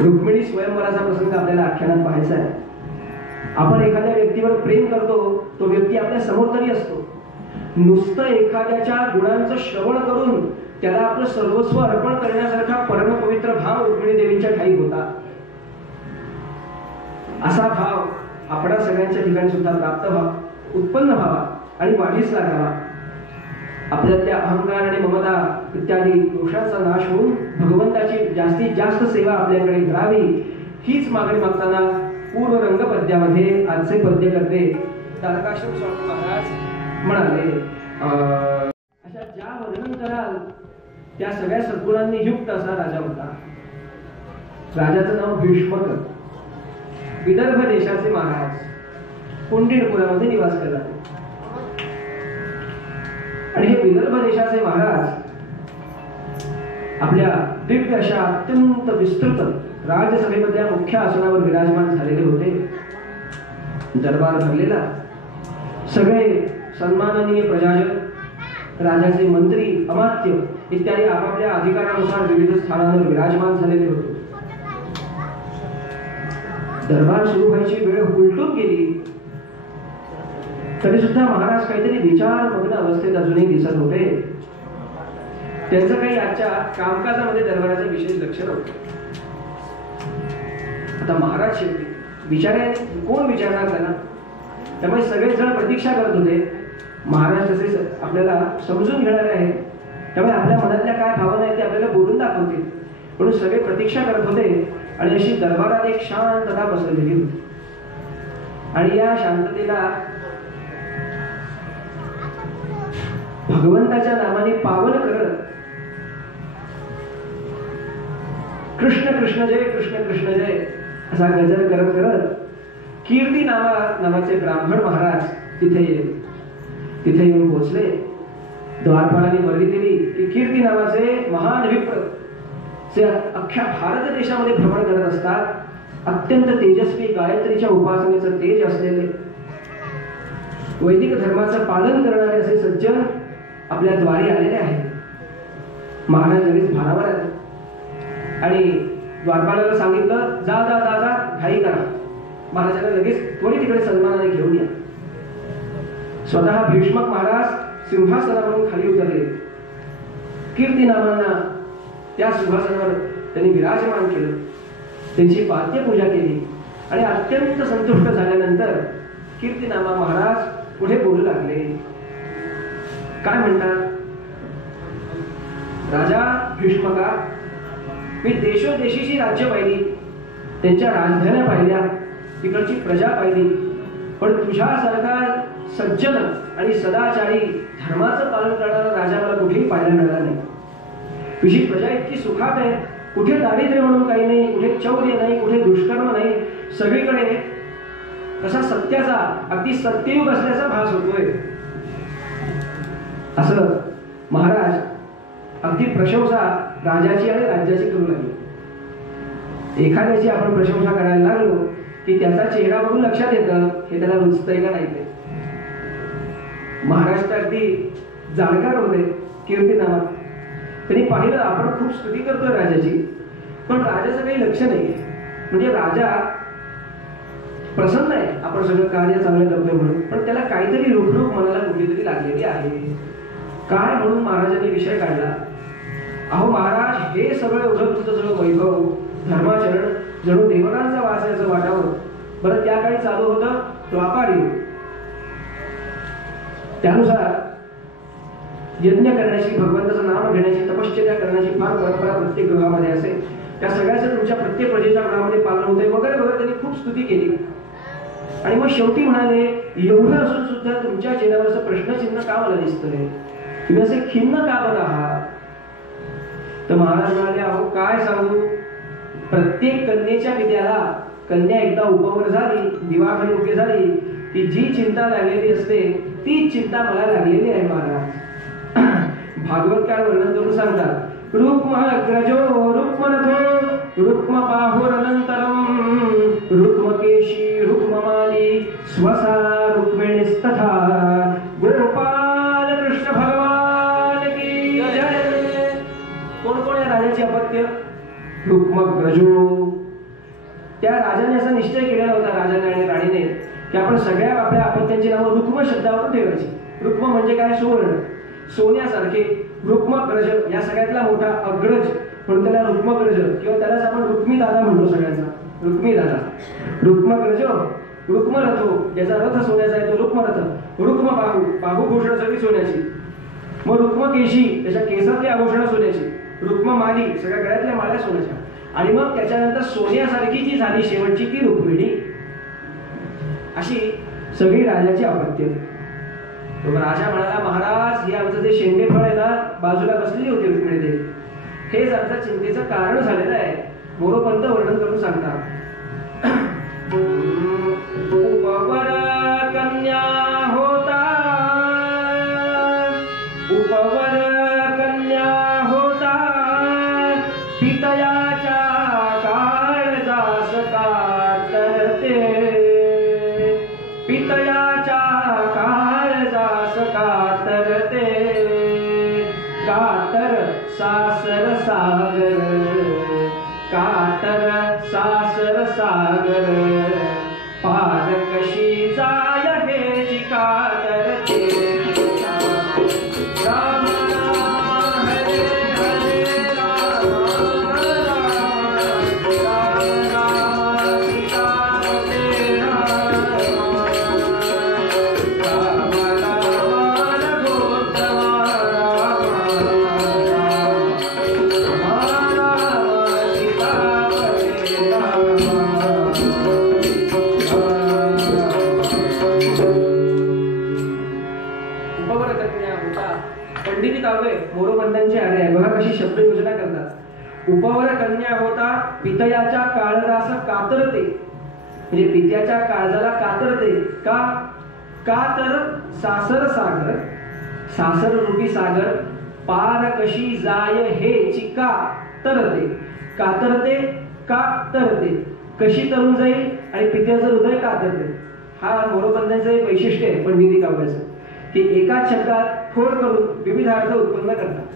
रुक्मिणी स्वयंवराचा प्रसंग आपल्याला आख्यानात पाहायचा आहे. आपण एखाद्या व्यक्तीवर प्रेम करतो, तो व्यक्ती आपल्या समोर तरी असतो. नुसतं एखाद्याच्या गुणांचं श्रवण करून त्याला आपलं सर्वस्व अर्पण करण्यासारखा परमपवित्र भाव रुक्मिणी देवींच्या ठाई होता. असा भाव आपणा सगळ्यांच्या ठिकाणी सुद्धा प्राप्त व्हावा, उत्पन्न व्हावा आणि वाढीस लागावा. आपल्यातल्या अहंकार आणि ममता इत्यादी दोषांचा नाश होऊन भगवंताची जास्तीत जास्त सेवा आपल्याकडे करावी हीच मागणी मागताना पूर्व रंगपद्यामध्ये आजचे पद्य करते तारकाश्रम स्वामी महाराज म्हणाले, अशा ज्या वर्णन कराल त्या सगळ्या सद्गुणांनी युक्त असा राजा होता. राजाचं नाव भीष्मक, विदर्भ देशाचे महाराज, पुंडीरपुरामध्ये निवास करतात. आणि हे विदर्भ देशाचे महाराज आपल्या दिव्य अशा अत्यंत विस्तृत राजसभेमधल्या मुख्य आसनावर विराजमान झालेले होते. दरबार भरलेला, सगळे सन्माननीय प्रजाजन, राजाचे मंत्री, अमात्य इत्यादी आपापल्या अधिकारानुसार विविध स्थानांवर विराजमान झालेले होते. दरबार सुरू व्हायची वेळ उलटून गेली तरी सुद्धा महाराज काहीतरी विचारमग्न अवस्थेत अजूनही दिसत होते. त्यांचं काही आजच्या कामकाजामध्ये दरबाराचं विशेष लक्ष नव्हतं. आता महाराज शेवटी विचाराय कोण विचारणार त्यांना, त्यामुळे सगळेजण प्रतीक्षा करत होते. महाराज तसे आपल्याला समजून घेणारे आहेत, त्यामुळे आपल्या मनातल्या काय भावना आहेत ते आपल्याला बोलून दाखवतील. म्हणून सगळे प्रतीक्षा करत होते आणि अशी दरबारात एक शांतता पसरलेली होती. आणि या शांततेला भगवंताच्या नावाने पावन करत कृष्ण कृष्ण जय, कृष्ण कृष्ण जय असा गजर करत करत कीर्ती नावाचे ब्राह्मण महाराज तिथे येऊन पोहोचले. द्वारपालांनी वर्दी दिली की कीर्ती नावाचे महान विप्र जे अख्ख्या भारत देशामध्ये भ्रमण करत असतात, अत्यंत तेजस्वी गायत्रीच्या उपासनेचं तेज असलेले, वैदिक धर्माचं पालन करणारे असे सज्जन आपल्या द्वारी आलेले आहेत. महाराज लगेच भारावर आले आणि द्वारपालाला सांगितलं, जा जा जा जा घाई करा. महाराजांना लगेच थोडी तिकडे सन्मानाने घेऊन या. स्वतः भीष्मक महाराज सिंहासनावरून खाली उतरले. कीर्ती नामांना त्या सिंहासनावर त्यांनी विराजमान केलं. त्यांची पाद्य पूजा केली आणि अत्यंत संतुष्ट झाल्यानंतर कीर्तीनामा महाराज पुढे बोलू लागले. काय म्हणतात? राजा भीष्मका, मी देशोदेशीची राज्य पाहिली, त्यांच्या राजधान्या पाहिल्या, तिकडची प्रजा पाहिली, पण तुझ्यासारखा सज्जन आणि सदाचारी धर्माचं पालन करणारा राजा मला कुठेही पाहायला मिळाला नाही. तुझी प्रजा इतकी सुखात आहे, कुठे दारिद्र्य म्हणून काही नाही, कुठे चौर्य नाही, कुठे दुष्कर्म नाही, सगळीकडे कसा सत्याचा अगदी सत्ययुग असल्याचा भास होतोय. असं महाराज अगदी प्रशंसा राजाची आणि राज्याची करू लागले. एखाद्याची आपण प्रशंसा करायला लागलो की त्याचा चेहरा बघून लक्षात येतं हे त्याला रुचतंय का नाही ते. महाराज तर अगदी जाणकार होते कीर्तीनामात. त्यांनी पाहिलं आपण खूप स्तुती करतोय राजाची, पण राजाचं काही लक्ष नाही. म्हणजे राजा प्रसन्न आहे आपण सगळं कार्य चांगलं करतोय म्हणून, पण त्याला काहीतरी रुखरुख मनाला कुठेतरी लागलेली आहे. काय म्हणून महाराजांनी विषय काढला. अहो महाराज, हे सगळं एवढं तुझं सगळं वैभव धर्माचरण जणू देवतांचा वास याचं वाटावं. बरं, त्या काळी चालू होतं द्वापार युग. त्यानुसार यज्ञ करण्याची, भगवंताचं नाम घेण्याची, तपश्चर्या करण्याची फार परंपरा प्रत्येक गृहामध्ये असे. त्या सगळ्याचं तुमच्या प्रत्येक प्रजेच्या गृहामध्ये पालन होतंय वगैरे वगैरे त्यांनी खूप स्तुती केली. आणि मग शेवटी म्हणाले, एवढं असून सुद्धा तुमच्या चेहऱ्यावरचं प्रश्नचिन्ह का मला दिसतंय, तुम्ही असे खिन्न का बरं आहात? तर महाराज म्हणाले, अहो काय सांगू, प्रत्येक कन्येच्या पित्याला कन्या एकदा उपवर झाली, विवाह योग्य झाली की जी चिंता लागलेली असते तीच चिंता मला लागलेली आहे महाराज. भागवतकार वर्णन करून सांगतात, रुक्म अग्रजो रुक्मरथो रुक्म बाहुरनंतरम रुक्मकेशी रुक्ममाली स्वसा रुक्मिणीस्तथा गोपाल कृष्ण भगवान की जय. कोण कोण या राजाची अपत्य? रुक्मग्रजो. त्या राजाने असा निश्चय केलेला होता, राजाने आणि राणीने, की आपण सगळ्या आपल्या अपत्यांची नावं रुक्म शब्दावरून ठेवायची. रुक्म म्हणजे काय? सुवर्ण, सोन्यासारखे. रुक्मग्रज या सगळ्यातला मोठा अग्रज म्हणून त्याला रुक्मग्रज किंवा त्यालाच आपण रुक्मी दादा म्हणतो सगळ्यांचा, रुक्मी दादा. रुक्मग्रज, रुक्मरथो ज्याचा रथ सोन्याचा आहे तो रुक्मरथ. रुक्म बाहू, बाहूभूषण सगळी सोन्याची. मग रुक्मकेशी, त्याच्या केसातली आभूषणं सोन्याची. रुक्ममाली, सगळ्या गळ्यातल्या माळ्या सोन्याच्या. आणि मग त्याच्यानंतर सोन्यासारखी जी झाली शेवटची ती रुक्मिणी. अशी सगळी राजाची अपत्य. राजा म्हणाला, महाराज हे आमचं जे शेंडेफळ आहे ना, बाजूला बसलेली होती रुक्मिणी देवी, हेच आमच्या चिंतेचं कारण झालेलं आहे. मोरोपंत वर्णन करून सांगतात, उपवर कन्या होता, उपवर कन्या होता, पितयाच्या काळजास कातरते, पितयाच्या काळजास कातरते, कातर सासर सागर, कातर सासर सागर, पार कशी जाय हे कातरते. राम राम हरे हरे राम राम राम सीता हरे राम राम राम रघुत्तम राम राम सीता हरे राम. उपवर कन्या होता. पंडिती काव्य मोरोपंतांची आरे आहे. बघा कशी शब्द योजना करतात. उपवर कन्या होता, पितयाच्या काळजास कातरते, म्हणजे पित्याच्या काळजाला कातरते. का? का तर सासर सागर, सासर रूपी सागर, पार कशी जाय हे चिका तरते. कातरते का तरते, कशी तरून जाईल आणि पित्याचं हृदय कातरते. हा मोरोपंतांचं एक वैशिष्ट्य आहे पंडिती काव्याचं, की एकाच शब्दात फोड करून विविध अर्थ उत्पन्न करतात.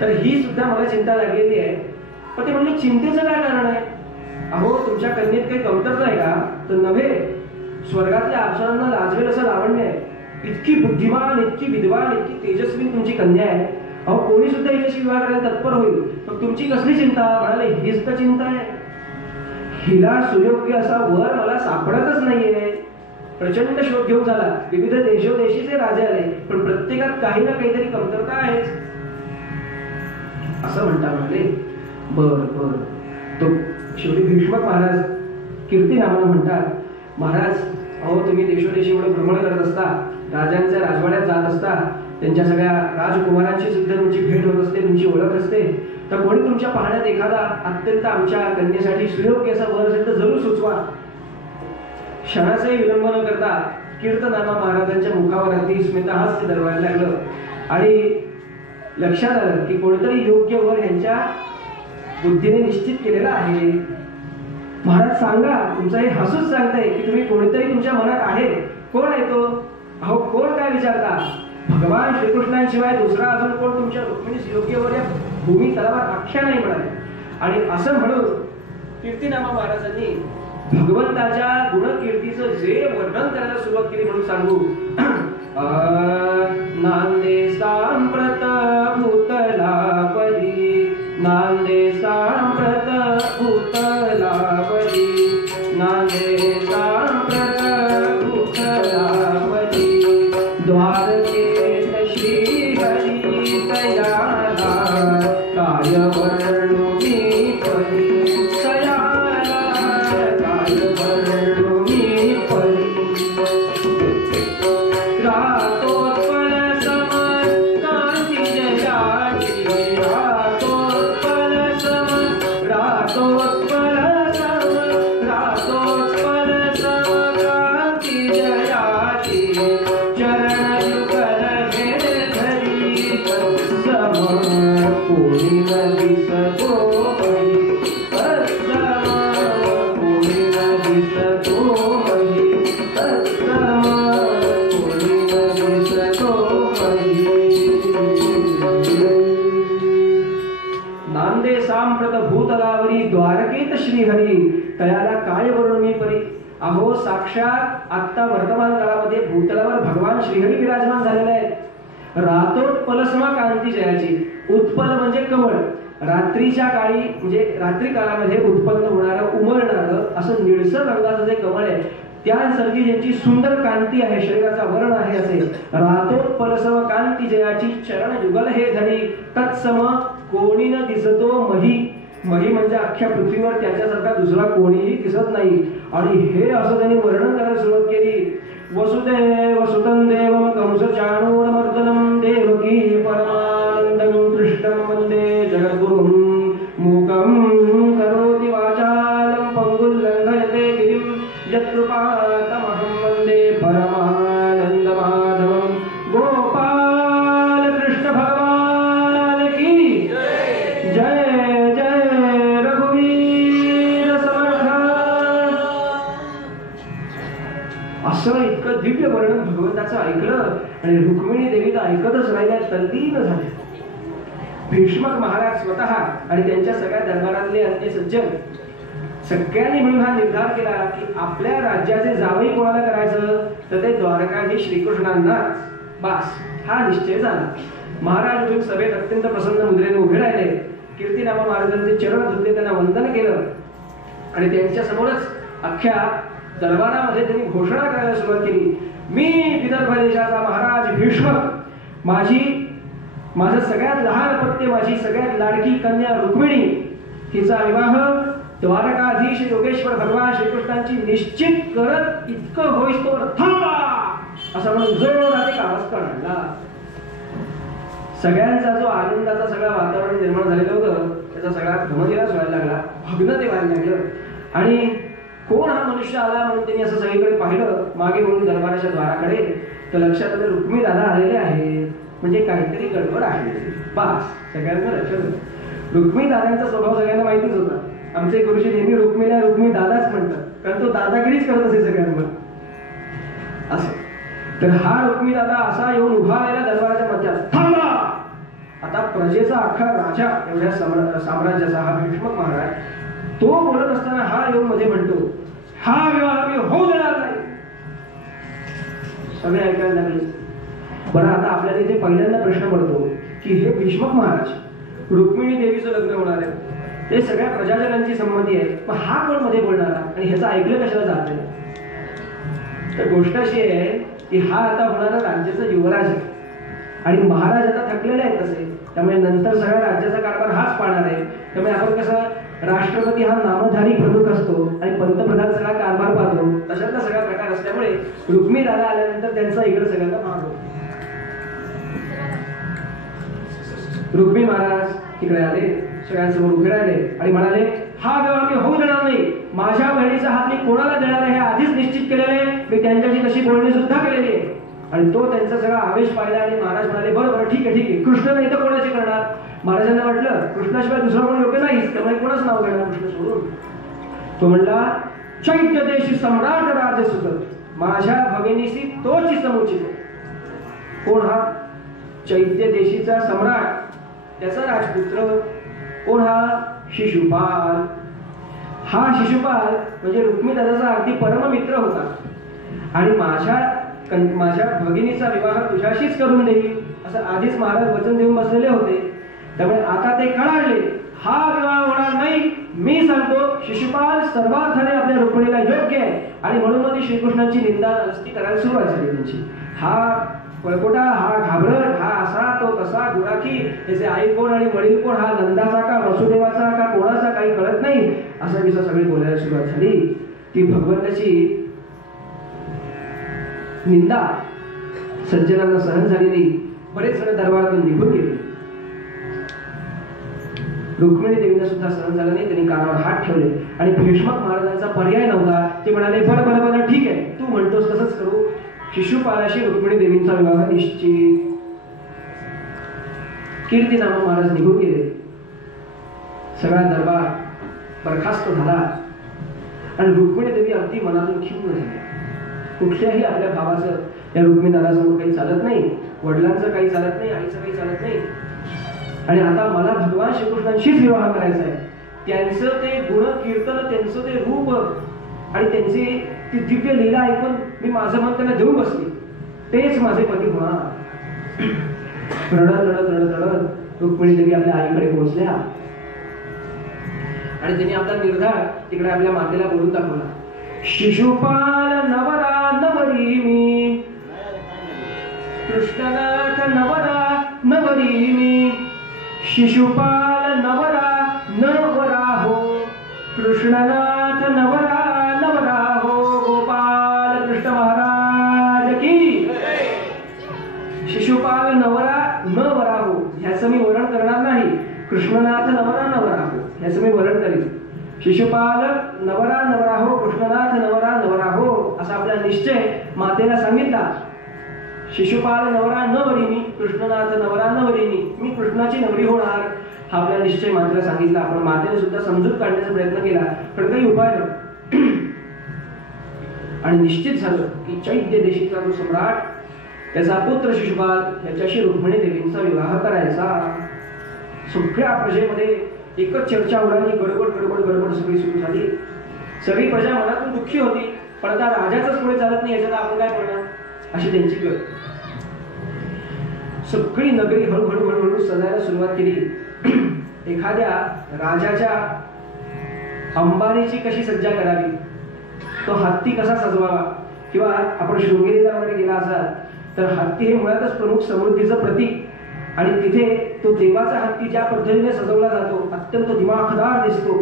तर ही सुद्धा मला चिंता लागलेली आहे. पण ते म्हणजे चिंतेचं काय कारण आहे? अहो तुमच्या कन्येत काही कमतरता आहे का? तर नव्हे, स्वर्गातल्या अप्सरांना लाजवेल असं लावण्य आहे. इतकी बुद्धिमान, इतकी विद्वान, इतकी तेजस्वी तुमची कन्या आहे. अहो कोणी सुद्धा हिच्याशी विवाह करायला तत्पर होईल. पण तुमची कसली चिंता? म्हणाले, हीच तर चिंता आहे. हिला सुयोग्य असा वर मला सापडतच नाहीये. प्रचंड शोध घेऊन झाला, विविध देशोदेशीचे राजे आले, पण प्रत्येकात काही ना काहीतरी कमतरता आहेच असं म्हणले. बर बर. तो शेवटी भीष्मक महाराज कीर्तिनामाला म्हणतात, महाराज अहो तुम्ही देशोदेशी एवढं भ्रमण करत असता, राजांच्या राजवाड्यात जात असता, त्यांच्या सगळ्या राजकुमारांची सुद्धा तुमची भेट होत असते, तुमची ओळख असते, तर कोणी तुमच्या पाहण्यात एखादा अत्यंत आमच्या कन्येसाठी सुयोग्य असा वर असेल तर जरूर सुचवा. क्षणाचाही विलंब न करता कीर्तनामा महाराजांच्या मुखावर अगदी स्मितहास्य दरवळायला लागलं आणि लक्षात आलं की कोणतरी योग्य वर यांच्या बुद्धीने निश्चित केलेला आहे. महाराज सांगा, तुमचं हे हसूच सांगताय की तुम्ही कोणीतरी तुमच्या मनात आहे. कोण आहे तो? अहो कोण काय विचारता? भगवान श्रीकृष्णांशिवाय दुसरा अजून कोण तुमच्या रुक्मिणीस योग्य वर या भूमी तलावर आख्या नाही म्हणाले. आणि असं म्हणून कीर्तिनामा महाराजांनी भगवंताच्या गुणकीर्तीचं जे वर्णन करायला सुरुवात केली म्हणून सांगू. नांदे सांप्रत भूतलावरी, नांदे सांप्रत भूतलावरी, नांदे सांप्रत भूतलावरी, द्वारकेत श्री हरी तयाला काय वर्णू मी परी, तयाला काय वर्णू मी परी. रातोत्पल सम कांती जयाची, रातोत्पल सम, रातोत्पल सम, रातोत्पल सम कांती जयाची, चरण युगल हे धरी सम कोणी न दिसतो मही, सम कोणी न दिसतो मही, सम कोणी न दिसतो मही. नांदे सांप्रत भूतलावरी, द्वारकेत श्रीहरी तयाला काय वर्णू मी परी. अहो साक्षात आता वर्तमान काळामध्ये भूतलावर भगवान श्रीहरी विराजमान झालेले आहेत. रातोत्पलसमा कांती जयाची, उत्पल म्हणजे कमळ, रात्रीच्या काळी म्हणजे रात्री काळामध्ये उत्पन्न होणारं उमलणारं असं निळसर रंगाचं जे कमळ आहे त्यासारखी ज्यांची सुंदर कांती आहे, शरीराचा वर्ण आहे, असे रातोत्पलसम कांती जयाची, चरण युगल हे धरी तत्सम कोणी न दिसतो मही. मही म्हणजे अख्ख्या पृथ्वीवर त्याच्यासारखा दुसरा कोणीही दिसत नाही. आणि हे असं त्यांनी वर्णन करायला सुरुवात केली. वसुदेव सुतं देवं कंस चाणूरमर्दनं देवकी परमानंदं कृष्णं वंदे जगद्गुरुं मूकं करोति वाचालं पंगुं लंघयते गिरिं यत्कृपातमहं वन्दे परमानंद माधवं. गोपाल कृष्ण भगवान की जय. जय रघुवीर समर्थ. असं इतकं दिव्य वर्णन भगवंताचं ऐकलं आणि रुक्मिणी देवी तर ऐकतच राहिल्या, तल्लीन झाले. भीष्मक महाराज स्वतः आणि त्यांच्या सगळ्या दरबारातले अन्य सज्जन सगळ्यांनी मिळून हा निर्धार केला की आपल्या राज्याचे जावई कोणाला करायचं तर ते द्वारकाधीश श्रीकृष्णांना. बास हा निश्चय झाला. महाराज उठून सभेत अत्यंत प्रसन्न मुद्रेने उभे राहिले. कीर्तिनामा महाराजांचे चरण धुतले, त्यांना वंदन केलं आणि त्यांच्या समोरच अख्ख्या दरबारामध्ये त्यांनी घोषणा करायला सुरुवात केली. मी विदर्भ देशाचा महाराज भीष्मक, माझं सगळ्यात लहान अपत्य, माझी सगळ्यात लाडकी कन्या रुक्मिणी हिचा विवाह द्वारकाधीश योगेश्वर भगवान श्रीकृष्णांची निश्चित करत इतकं होईस तोवर थांबा असं म्हणून जोरात एक आवाज काढला. सगळ्यांचा जो आनंदाचा सगळं वातावरण निर्माण झालेलं होतं त्याचा सगळा घमनिरास व्हायला लागला, भग्न ते व्हायला लागलं. आणि कोण हा मनुष्य आला म्हणून त्यांनी असं सगळीकडे पाहिलं मागे म्हणून दरबाराच्या द्वाराकडे, तर लक्षात आलं रुक्मी दादा आलेले आहेत, म्हणजे काहीतरी गडबड आहे. बास सगळ्यांना लक्षात आलं. रुक्मी दादांचा स्वभाव सगळ्यांना माहितीच होता. आमचे गुरुजी नेहमी रुक्मीला रुक्मी दादाच म्हणतात, कारण तो दादागिरीच करत असे सगळ्यांवर असं. तर हा रुक्मी दादा असा येऊन उभा राहिला दरबाराच्या मध्यात. थांबा. आता प्रजेचा अख्खा राजा एवढ्या साम्राज्याचा हा भीष्मक महाराज, तो बोलत असताना हा येऊन मध्ये म्हणतो, हा विवाह मी होऊ देणार नाही. सगळे ऐकायला लागले. बरं आता आपल्याला इथे पहिल्यांदा प्रश्न पडतो की हे भीष्मक महाराज रुक्मिणी देवीचं लग्न होणार आहे, ते सगळ्या प्रजाजनांची संमती आहे, पण हा कोण मध्ये बोलणारा आणि ह्याचं ऐकलं कशाला जात नाही. तर गोष्ट अशी आहे की हा आता होणारा राज्याचा युवराज आहे आणि महाराज आता थकलेले आहेत तसे, त्यामुळे नंतर सगळ्या राज्याचा कारभार हाच पाहणार आहे. त्यामुळे आपण कसं राष्ट्रपती हा नामधारी प्रमुख असतो आणि पंतप्रधान सगळा कारभार पाहतो, तशातला सगळा प्रकार असल्यामुळे रुक्मी दादा आल्यानंतर त्यांचा इकडे सगळ्यांना भाग होतो. रुक्मी महाराज तिकडे आले, सगळ्यांसमोर उभे राहिले आणि म्हणाले, हा विवाह मी होऊ देणार नाही. माझ्या बहिणीचा हात मी कोणाला देणार आहे हे आधीच निश्चित केलेले आहे. मी त्यांच्याशी तशी बोलणी सुद्धा केलेली आहे. आणि तो त्यांचा सगळा आवेश पाहिला आणि महाराज म्हणाले, बरं बरं ठीक आहे, कृष्ण नाही तर कोणाची करणार. महाराजांना वाटलं कृष्णाशिवाय दुसरा कोण योग्य नाहीच, त्यामुळे कोणाच नाव घेणार कृष्ण सोडून. तो म्हणला, चैत्य देशी सम्राट राजसुत, माझ्या भगिनीशी तोच समुचित. कोण हा? चैत्य देशीचा सम्राट, त्याचा राजपुत्र. कोण हा? शिशुपाल. हा शिशुपाल म्हणजे रुक्मी दादाचा अगदी परममित्र होता आणि माझ्या भगिनीचा विवाह तुझ्याशीच करून देईल असं आधीच महाराज वचन देऊन बसलेले होते. त्यामुळे आता ते कळाले, हा विवाह होणार नाही. मी सांगतो, शिशुपाल सर्वार्थाने आपल्या रुक्मिणीला योग्य आहे. आणि म्हणून मग श्रीकृष्णांची निंदा नसती करायला सुरुवात झाली त्यांची. हा पळकोटा, हा घाबरट, हा असा तो तसा गुराखी, त्याचे आई कोण आणि वडील कोण, हा नंदाचा का वसुदेवाचा का कोणाचा काही कळत नाही, असं विषय सगळी बोलायला सुरुवात झाली. ती भगवंताची निंदा सज्जनांना सहन झाली नाही. बरेच जण दरबारातून निघून गेले. रुक्मिणी देवीला सुद्धा सहन झालं नाही. त्यांनी कानावर हात ठेवले आणि भीष्मक महाराजांचा पर्याय नव्हता. ते म्हणाले, बरं बरं बरं ठीक आहे, तू म्हणतोस तसंच करू. शिशुपालाशी रुक्मिणी देवींचा विवाह निश्चित. कीर्तिनामा महाराज निघून गेले. सगळा दरबार बरखास्त झाला आणि रुक्मिणी देवी अगदी मनातून खिन्न झाली. कुठल्याही आपल्या भावाचं या रुक्मिणी दादासमोर काही चालत नाही, वडिलांचं काही चालत नाही, आईचं काही चालत नाही. आणि आता मला भगवान श्रीकृष्णांशीच विवाह करायचा आहे. त्यांचं ते गुण कीर्तन, त्यांचं ते रूप आणि त्यांची ती दिव्य लीला ऐकून मी माझं मन त्यांना देऊन बसले. तेच माझे पती होणार. रडत रडत रडत रडत रुक्मिणी देवी आपल्या आईकडे पोहोचल्या आणि त्यांनी आपला निर्धार तिकडे आपल्या मातेला बोलून दाखवला. शिशुपाल नवरा नवरी मी, कृष्णनाथ नवरा नवरी मी. शिशुपाल नवरा नवरा हो, कृष्णनाथ नवरा नवरा हो. गोपाल कृष्ण महाराज की. शिशुपाल नवरा नवरा हो ह्याचं मी वर्णन करणार नाही. कृष्णनाथ नवरा नवरा हो ह्याचं मी वर्णन करीन. शिशुपाल नवरा नवरा हो, कृष्णनाथ नवरा नवरा हो असा आपला निश्चय मातेला सांगितला. शिशुपाल नवरा नवरीनी, कृष्णनाथ नवरा नवरीनी, मी कृष्णाची नवरी होणार हा आपला निश्चय मातेला सांगितला. आपण मातेने सुद्धा समजूत काढण्याचा प्रयत्न केला, पण काही उपाय नव्हता. आणि निश्चित झालं की चैत्य देशीचा जो सम्राट, त्याचा पुत्र शिशुपाल याच्याशी रुक्मिणी देवींचा विवाह करायचा. सगळ्या प्रजेमध्ये एकच चर्चा उडाली, गडबड गडबड गडबड सगळी सुरू झाली. सगळी प्रजा मनातून दुःखी होती, पण आता राजाचंच पुढे चालत नाही, याच्यात आपण काय करणार अशी त्यांची गत. सगळी नगरी हळूहळू हळूहळू सजायला सुरुवात केली. एखाद्या राजाच्या अंबारीची कशी सज्जा करावी, तो हत्ती कसा सजवावा, किंवा आपण शृंगेरीला वगैरे गेला असाल तर हत्ती हे मुळातच प्रमुख समृद्धीचं प्रतीक. आणि तिथे तो देवाचा हत्ती ज्या पद्धतीने सजवला जातो, अत्यंत दिमाखदार दिसतो,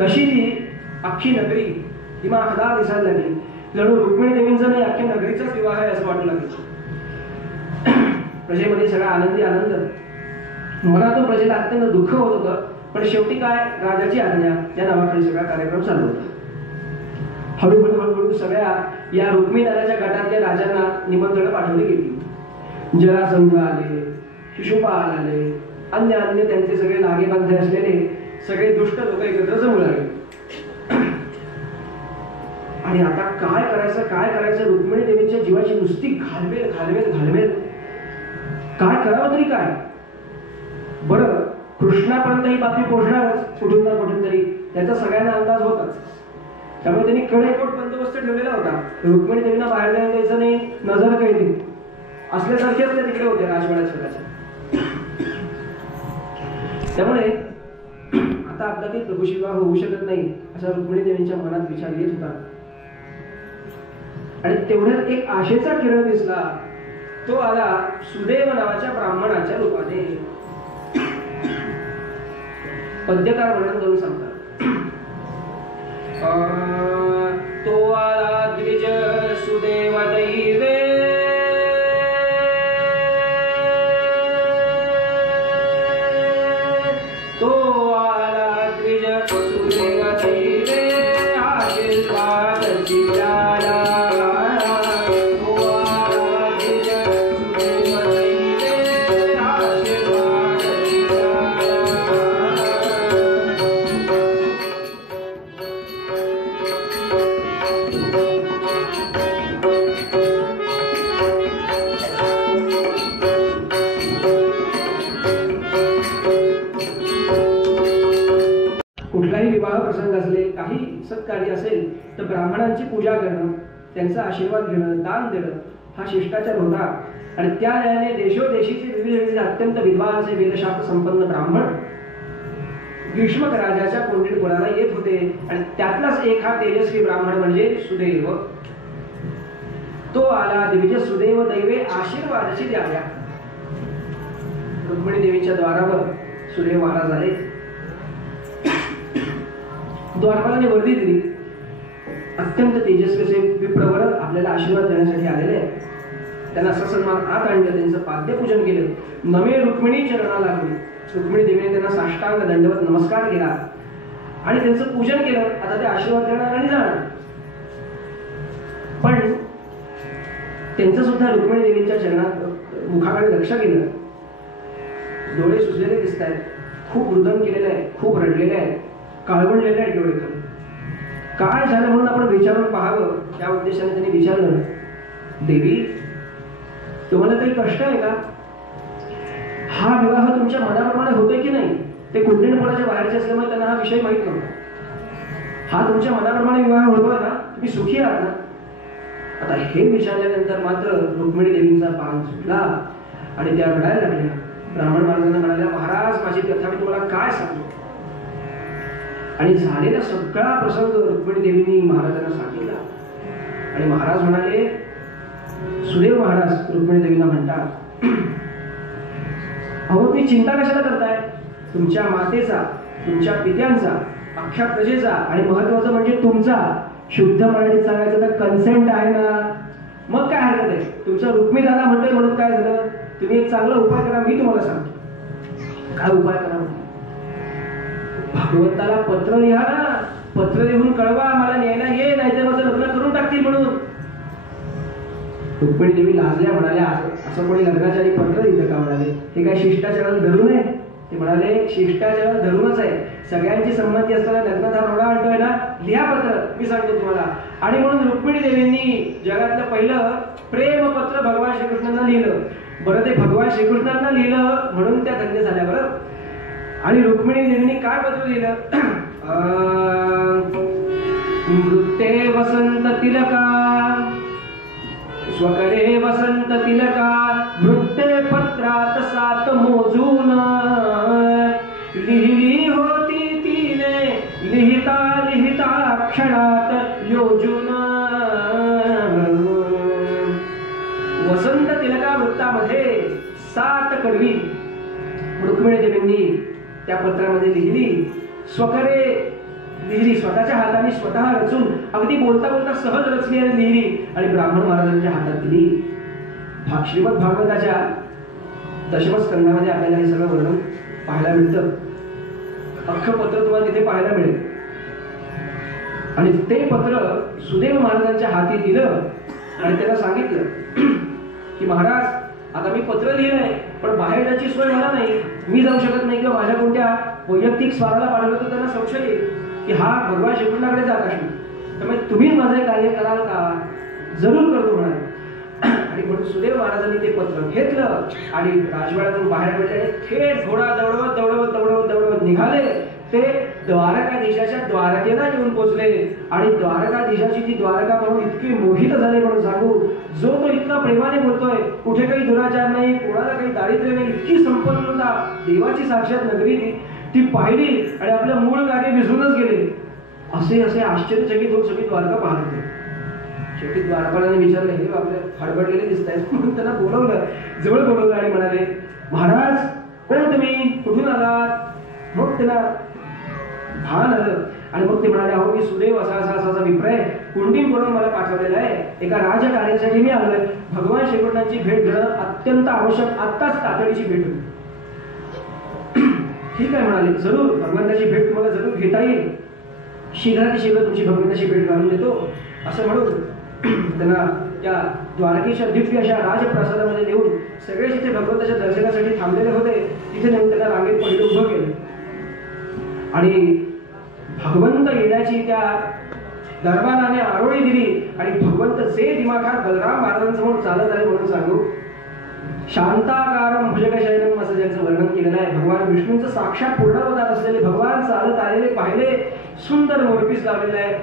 तशी ती अख्खी नगरी दिमाखदार दिसायला लागली. जणू रुक्मिणी देवींचा नाही, अख्ख्या नगरीचाच विवाह आहे असं वाटू लागलं. प्रजेमध्ये सगळा आनंदी आनंद. मनातून प्रजेला अत्यंत दुःख होत होतं, पण शेवटी काय, राजाची आज्ञा या नावाखाली सगळा कार्यक्रम चालू होता. हळूहळू हळूहळू सगळ्या या रुक्मिणी दादाच्या गटातल्या राजांना निमंत्रण पाठवली गेली. जरासंध आले, शिशुपाल आले, अन्य अन्य त्यांचे सगळे लागेबांधे असलेले सगळे दुष्ट लोक एकत्र जमू लागले. आणि आता काय करायचं रुक्मिणी देवीच्या जीवाची नुसती घालवेल घालवेल घालवेल. काय करावं तरी काय. बरं, कृष्णापर्यंत ही बातमी पोहोचणारच कुठून ना कुठून तरी, त्याचा सगळ्यांना अंदाज होताच. त्यामुळे त्यांनी कडेकोट बंदोबस्त ठेवलेला होता. रुक्मिणी देवींना बाहेर जायला द्यायचं नाही, नजर कैदी असल्यासारखेच ते तिकडे होते राजवाड्यात स्वतःच्या. त्यामुळे आता आपला ते प्रभूशिवाह होऊ शकत नाही असा रुक्मिणी देवींच्या मनात विचार येत होता. आणि तेवढ्यात एक आशेचा किरण दिसला. तो आला सुदैव नावाच्या ब्राह्मणाच्या रूपाने. पद्यकार वर्णन करून सांगतात. तो आला द्विज सुदैव दैवे, तो आला द्विज सुदैव दैवे, आशीर्वाद दिला. कुठलाही विवाह प्रसंग असले, काही सत्कार्य असेल तर ब्राह्मणांची पूजा करणं, त्यांचा आशीर्वाद घेणं, दान देणं हा शिष्टाचार होता. आणि त्या न्यायाने देशोदेशीचे विविध अत्यंत विद्वान असे वेदशास्त्र संपन्न ब्राह्मण भीष्मक राजाच्या कोंडीत कुळाला येत होते. आणि त्यातलाच एक हा तेजस्वी ब्राह्मण म्हणजे सुदैव. तो आला द्विज सुदैव दैवे, आशीर्वादाची द्याव्या. रुक्मिणी देवीच्या द्वारावर सुदैव महाराज आले. द्वारपालाने वर्दी दिली. अत्यंत तेजस्वी असे विप्रवर आपल्याला आशीर्वाद देण्यासाठी आलेले आहे. त्यांना सन्मान आत आणलं, त्यांचं पाद्यपूजन केलं, नवे रुक्मिणी चरणा लागली. रुक्मिणी देवीने त्यांना साष्टांग दंडवत नमस्कार केला आणि त्यांचं पूजन केलं. आता ते आशीर्वाद देणार आणि जाणार. पण त्यांचं सुद्धा रुक्मिणी देवीच्या चरणात मुखाकडे लक्ष गेलं. डोळे सुजलेले दिसत आहेत, खूप रुदन केलेलं आहे, खूप रडलेले आहे, काळवडलेले आहेत डोळे. काय झालं म्हणून आपण विचारून पाहावं त्या उद्देशाने त्यांनी विचारलं, देवी तुम्हाला काही कष्ट आहे का? हा विवाह तुमच्या मनाप्रमाणे होतोय की नाही? ते कुंडलीपोळाच्या बाहेरचे असल्यामुळे त्यांना हा विषय माहित नव्हता. हा तुमच्या मनाप्रमाणे विवाह होतोय ना? तुम्ही सुखी आहात ना? आता हे विचारल्यानंतर मात्र रुक्मिणी देवींचा पान सुटला आणि त्या रडायला लागल्या. ब्राह्मण महाराजांना म्हणाल्या, महाराज माझी कथा मी तुम्हाला काय सांगू? आणि झालेला सगळा प्रसंग रुक्मिणी देवींनी महाराजांना सांगितला. आणि महाराज म्हणाले, सुदैव महाराज रुक्मिणी देवीला म्हणतात, अहो तुम्ही चिंता कशाला करताय? तुमच्या मातेचा, तुमच्या पित्यांचा, अख्ख्या प्रजेचा आणि महत्वाचं म्हणजे तुमचा शुद्ध मराठीत सांगायचं तर कन्सेंट आहे ना? मग काय हरकत आहे? तुमचा रुक्मिणी दादा म्हणतोय म्हणून काय झालं? तुम्ही एक चांगला उपाय करा, मी तुम्हाला सांगतो. काय उपाय करा? भगवंताला पत्र लिहा ना. पत्र लिहून कळवा, मला न्यायला ये, नाहीतर माझं लग्न करून टाकतील म्हणून. रुक्मिणी देवी लाजल्या, म्हणाल्या, असं कोणी लग्नाच्या आधी पत्र लिहिलं का? म्हणाले, हे काय शिष्टाचाराला धरून आहे? ते म्हणाले, शिष्टाचाराला धरूनच आहे. सगळ्यांची संमती असताना लग्नाचा रोडा आणतोय ना, लिहा पत्र, मी सांगतो तुम्हाला. आणि म्हणून रुक्मिणी देवींनी जगातलं पहिलं प्रेम पत्र भगवान श्रीकृष्णांना लिहिलं. बरं, ते भगवान श्रीकृष्णांना लिहिलं म्हणून त्या धन्य झाल्या. बरं, आणि रुक्मिणी देवींनी काय पत्र लिहिलं? मृत्ते वसंत तिलका, स्वकरे वसंत तिलका, मृत्ते पत्रात सात मोजून, लिहिली होती तिने लिहिता लिहिता क्षणात योजून. वसंत तिलका वृत्तामध्ये 7 कडवी रुक्मिणी देवींनी त्या पत्रामध्ये लिहिली. स्वकरे लिहिली, स्वतःच्या हाताने स्वतः रचून, अगदी बोलता बोलता सहज रचली आणि लिहिली आणि ब्राह्मण महाराजांच्या हातात दिली. श्रीमद भागवताच्या दशम स्कंधामध्ये आपल्याला हे सगळं वर्णन पाहायला मिळतं. अख्खं पत्र तुम्हाला तिथे पाहायला मिळेल. आणि ते पत्र सुदैव महाराजांच्या हाती दिलं आणि त्याला सांगितलं की महाराज, आता मी पत्र लिहिलंय, पण बाहेर जायची सोय मला नाही, मी जाऊ शकत नाही, किंवा माझ्या कोणत्या वैयक्तिक स्वाराला पाठवलं तर त्यांना संशय येईल की हा भगवान श्रीकृष्णाकडे जात असेल, त्यामुळे तुम्ही माझे कार्य कराल का? जरूर करतो म्हणाले. आणि म्हणून सुदैव महाराजांनी ते पत्र घेतलं आणि राजवाड्यातून बाहेर पडले आणि थेट घोडा दौडवत दौडवत दौडवत दौडवत निघाले. ते द्वारकाधीशाच्या द्वारकेला येऊन पोहोचले. आणि द्वारकाधीशाची ती द्वारका म्हणून इतकी मोहित झाले म्हणून सांगू, जो तो इतका प्रेमाने बोलतोय, कुठे काही दुराचार नाही, कोणाला काही दारिद्र्य नाही, इतकी संपन्नता, देवाची साक्षात नगरी ती पाहिली आणि आपल्या मूळ कार्य विसरूनच गेले. असे असे आश्चर्यचकित होऊन सगळी द्वारका पाहत होते. शेवटी द्वारपालाने विचारलं, हे आपले हडबडलेले दिसत आहेत, म्हणून त्यांना बोलवलं, जवळ बोलवलं आणि म्हणाले, महाराज कोण तुम्ही, कुठून आलात? मग त्यांना भान आलं आणि मग ते म्हणाले, अहो मी सुदैव असा असा असा विप्राय कुंडीम करून मला पाठवलेला आहे, एका राजकार्यासाठी मी आलोय, भगवान श्रीकृष्णांची भेट घेणं अत्यंत आवश्यक, आत्ताच तातडीची भेट होती. ठीक आहे म्हणाले, जरूर भगवंताची भेट तुम्हाला जरूर घेता येईल, शीघ्राती शीघ्र तुमची भगवंताची भेट घालून देतो असं म्हणून त्यांना त्या द्वारकेच्या दिव्य अशा राजप्रसादामध्ये नेऊन सगळे जिथे भगवंताच्या दर्शनासाठी थांबलेले होते तिथे नेऊन त्यांना रांगेत पहिले उभं केलं आणि भगवंत येण्याची त्या दरबाराने आरोळी दिली आणि भगवंत जे दिमाखात बलराम महाराजांसमोर चालत आहे म्हणून सांगू, शांताकारम भुजगशयनम असं ज्यांचं वर्णन केलेलं आहे. भगवान विष्णूंचं साक्षात पूर्णावतार असलेले भगवान चालत आलेले पाहिले, सुंदर मोरपीस लावलेलं आहे,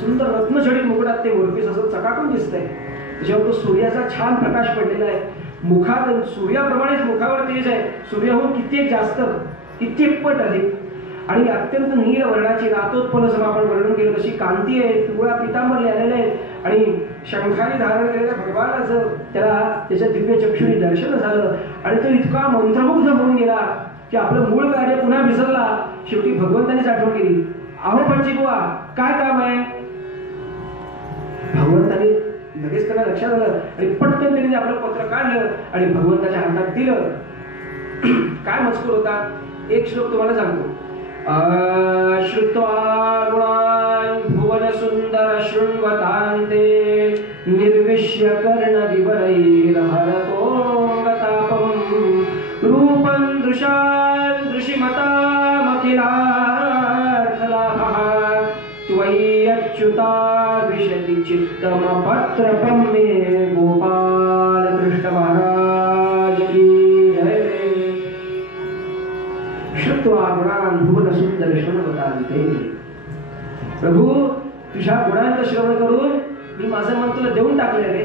सुंदर रत्नजडित मुकुटात ते मोरपीस असं चकाकून दिसतंय, त्याच्यावर तो सूर्याचा छान प्रकाश पडलेला आहे, मुखात सूर्याप्रमाणेच मुखावर तेज आहे, सूर्याहून कित्येक जास्त, कित्येक पट अधिक, आणि अत्यंत नील वर्णाची रातोत्पल असं आपण वर्णन केलं तशी कांती आहे, पिवळा पितांबर लिहिलेले आहेत आणि शंखाने धारण केलेल्या भगवानाचं त्याला त्याच्या दिव्य चक्षुनी दर्शन झालं आणि तो इतका मंत्रमुग्ध होऊन गेला की आपलं मूळ कार्य पुन्हा विसरला. शेवटी भगवंतानीच आठवण केली, अहो पणजी बुवा काय काम आहे? भगवंतानी लगेच त्याला लक्षात आलं आणि पटकन त्यांनी आपलं पत्र काढलं आणि भगवंताच्या हातात दिलं. काय मजकूर होता, एक श्लोक तुम्हाला सांगतो. श्रुत्वा गुणान् भुवन सुंदर शृण्वतान्ते निर्विश्य कर्ण विवरैर्हरतो गतापं रूपं दृशान् दृशिमतामखिलार्थलाभः त्वयि अच्युता विशति चित्तमपत्रपं मे गोपाल कृष्ण महाराज की जय. श्रुत्वा गुणान् भुवन सुंदर शृण्वतान्ते. प्रभू तुझ्या गुणांचं श्रवण करून मी माझं मन तुला देऊन टाकले रे.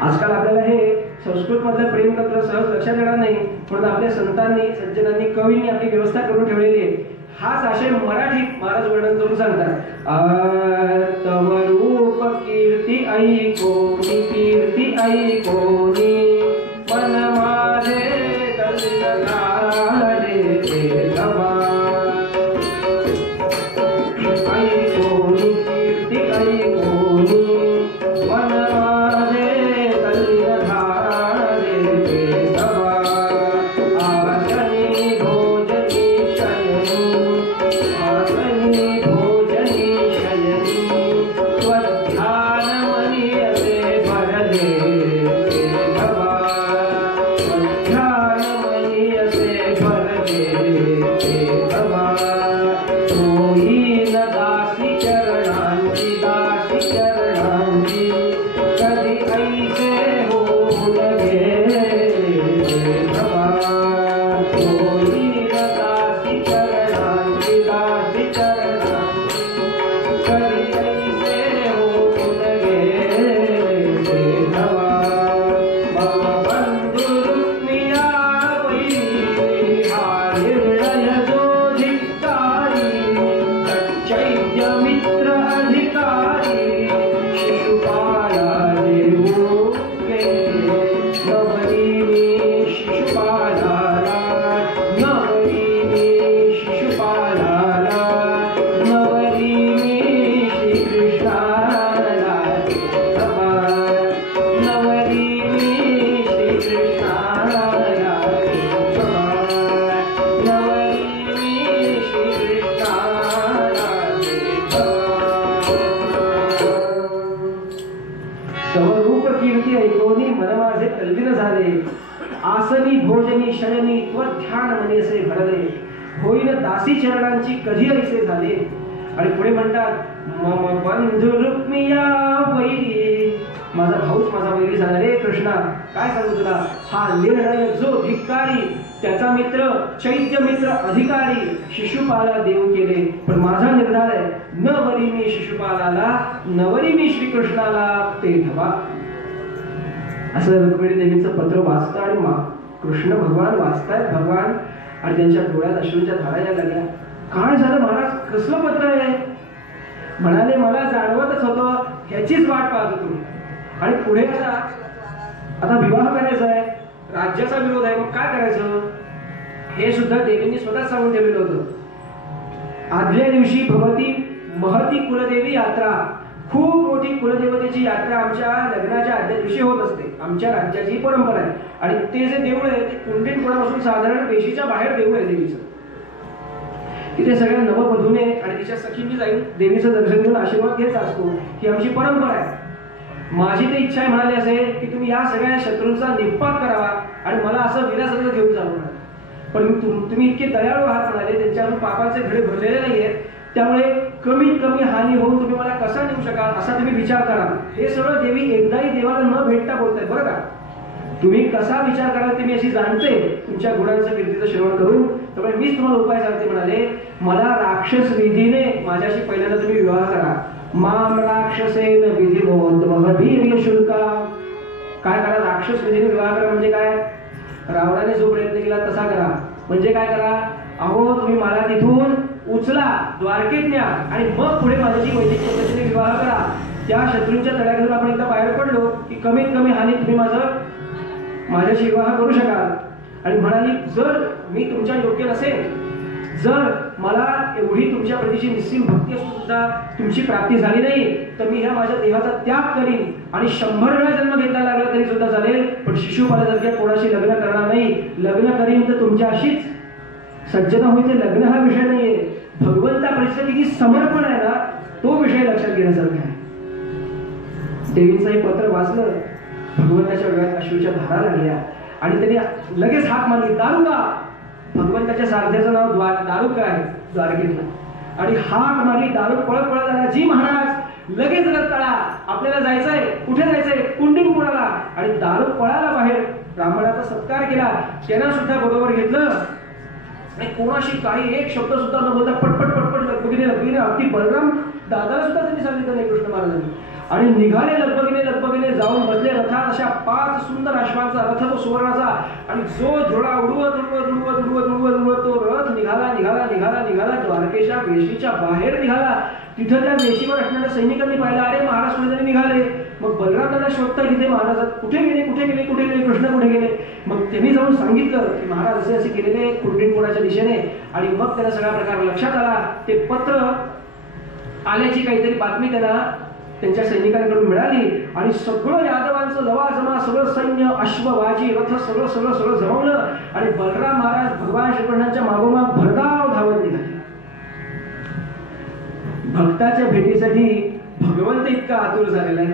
आजकाल आपल्याला हे संस्कृत मधलं प्रेम तंत्र सहज लक्षात येणार नाही, म्हणून आपल्या संतांनी सज्जनांनी कवींनी आपली व्यवस्था करून ठेवलेली आहे. हाच आशय मराठीत महाराज वर्णन करून सांगतात. तव रूप कीर्ती ऐकोनी, कीर्ती ऐकोनी मन माझे तल्लनारे देवा. ऐकोनी कीर्ती ऐकोनी मन माझे तल्लनारे देवा. आसनी भोजनी शयनी, आसनी भोजनी शयनी स्वध्यान मनी असे भरले देवा. स्वध्यान मनी असे भरले देवा. होईन दासी चरणांची, दासी चरणांची कधी ऐसे होऊन गे देवा. होईन दासी चरणांची, दासी चरणांची कधी ऐसे होऊन गे देवा. मम बंधु रुक्मिया वैरी हा निर्णय जो धिक्कारी, तच्चैद्य मित्र अधिकारी शिशुपाला देऊ केले. नवरी मी शिशुपालाला, नवरी मी शिशुपालाला, नवरी मी श्रीकृष्णाला देवा. नवरी मी श्रीकृष्णाला देवा. नवरी मी श्रीकृष्णाला देवा. तव रूप कीर्ती ऐकोनी मन माझे तल्लीन झाले. आसनी भोजनी शयनी त्वध्यान मनी असे भरले. होईन दासी चरणांची कधी ऐसे झाले. आणि पुढे म्हणतात मम बंधु रुक्मिया वैरी, माझा भाऊच माझा वैरी झाला रे कृष्णा. काय सांगू तुला, हा निर्णय जो धिक्कारी, त्याचा मित्र चैत्य मित्र अधिकारी शिशुपाला देऊ केले. पण माझा निर्धार आहे, नवरी मी शिशुपालाला, नवरी मी श्रीकृष्णाला ते धवा. असं रुक्मिणी देवीचं पत्र वाचतं आणि कृष्ण भगवान वाचतायत भगवान आणि त्यांच्या डोळ्यात अश्रूंच्या धारा यायला लागल्या. काय झालं महाराज, कसलं पत्र आहे? म्हणाले मला जाणवतच होतं ह्याचीच वाट पाहत होतो. आणि पुढे आता विवाह करायचा आहे, राज्याचा विरोध आहे, मग काय करायचं हे सुद्धा देवींनी स्वतः सांगून ठेवलेलं होतं. आदल्या दिवशी भगवती महती कुलदेवी यात्रा, खूप मोठी कुलदेवतेची यात्रा आमच्या लग्नाच्या आदल्या दिवशी होत असते. आमच्या राज्याची परंपरा आहे. आणि ते जे देऊळ आहे ते कुंडीनपुरापासून साधारण वेशीच्या बाहेर देऊळ आहे देवीचं. तिथे सगळ्या नववधूने आणि तिच्या सखींनी जाईल देवीचं दर्शन घेऊन आशीर्वाद घ्यायचा असतो. ही आमची परंपरा आहे. माझी तर इच्छा आहे म्हणाली असेल की तुम्ही या सगळ्या शत्रूंचा निपात करावा आणि मला असं विलासंग घेऊन जावं. पण तुम्ही इतके दयाळू आहात म्हणाले, त्यांच्यावर पापाचे घडे भरलेले नाहीयेत, त्यामुळे कमीत कमी हानी होऊन तुम्ही मला कसा नेऊ शकाल असा तुम्ही विचार करा. हे सगळं देवी एकदाही देवाला न भेटता बोलतायत बरं का. तुम्ही कसा विचार कराल ते मी अशी जाणते तुमच्या गुणांचं कीर्तीचं श्रवण करून. त्यामुळे मीच तुम्हाला उपाय सांगते म्हणाले, मला राक्षस विधीने माझ्याशी पहिल्यांदा तुम्ही विवाह करा. माम राक्षसेन विधिमोद्भवीर्य शुल्का. काय करा, राक्षस विधीने विवाह करा म्हणजे काय, रावणाने जो प्रयत्न केला तसा करा. म्हणजे काय करा, अहो तुम्ही मला तिथून उचला, द्वारकेत न्या आणि मग पुढे माझ्याशी वैदिक पद्धतीने विवाह करा. त्या शत्रूंच्या तड्यातून आपण एकदा बाहेर पडलो की कमीत कमी हानी तुम्ही माझ्याशी विवाह करू शकाल. आणि म्हणाली, जर मी तुमच्या योग्य नसेल, जर मला एवढी तुमच्या प्रतीची निस्सीम भक्ती असून सुद्धा तुमची प्राप्ती झाली नाही, तर मी ह्या माझ्या देहाचा त्याग करीन आणि 100 वेळा जन्म घेतला लागला तरी सुद्धा चालेल, पण शिशुपालासारख्या कोणाशी लग्न करणार नाही. लग्न करीन तर तुमच्याशीच सज्जता होईल. लग्न हा विषय नाहीये, भगवंताप्रती किती समर्पण आहे ना, तो विषय लक्षात घेण्यासारखा आहे. देवींचं हे पत्र वाचलं, भगवंताच्या डोळ्यात अश्रूच्या धारा लागल्या आणि त्यांनी लगेच हाक मारली, दारुका. भगवंताच्या सारथ्याचं नाव दारुका आहे द्वारकेतला. आणि हाक मारली, दारुक पळत पळत आला. जी महाराज लगेच रत्तळा, आपल्याला जायचंय. कुठे जायचंय, कुंडीनपुराला. आणि दारुक पळाला बाहेर. ब्राह्मणाचा सत्कार केला, त्यांना सुद्धा बरोबर घेतलं आणि कोणाशी काही एक शब्द सुद्धा न बोलता पटपट पटपट लगबगीने अगदी बलराम दादाला सुद्धा त्यांनी सांगितलं नाही कृष्ण महाराजांनी. आणि निघाले लगबगीने जाऊन बसले रथात. अशा 5 सुंदर अश्वांचा रथ तो सुवर्णाचा. आणि जो घोडा उडवत तो रथ निघाला द्वारकेच्या वेशीच्या बाहेर निघाला. तिथं त्या वेशीवर असणाऱ्या सैनिकांनी पाहिलं, अरे महाराज कुठेतरी निघाले. मग बलराम दादा शोधता तिथे महाराज कुठे गेले कृष्ण कुठे गेले. मग त्यांनी जाऊन सांगितलं की महाराज असे गेलेले कुंडीनपुराच्या दिशेने. आणि मग त्याला सगळा प्रकार लक्षात आला. ते पत्र आल्याची काहीतरी बातमी त्याला त्यांच्या सैनिकांकडून मिळाली. आणि सगळं यादवांचं लवाजमा, सगळं सैन्य, अश्ववाजी, रथ सगळं जमवलं. आणि बलराम महाराज भगवान श्रीकृष्णांच्या मागोमाग भरधाव धावत निघाले. भक्ताच्या भेटीसाठी भगवंत इतका आतुर झालेला आहे.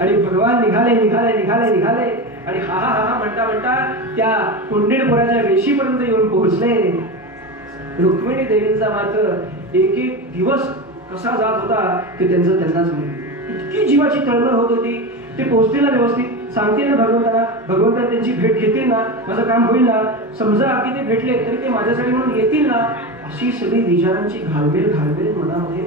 आणि भगवान निघाले आणि हा म्हणता त्या कुंडीनपुराच्या वेशीपर्यंत येऊन पोहोचले. रुक्मिणी देवींचा मात्र एक दिवस कसा जात होता की त्यांनाच माहिती. इतकी जीवाची तळमळ होत होती. ते पोहोचतील ना, व्यवस्थित सांगतील ना भगवंताला, भगवंत त्यांची भेट घेतील ना, माझं काम होईल ना, समजा अगदी ते भेटले तरी ते माझ्यासाठी म्हणून येतील ना, अशी सगळी विचारांची घालमेल मनामध्ये.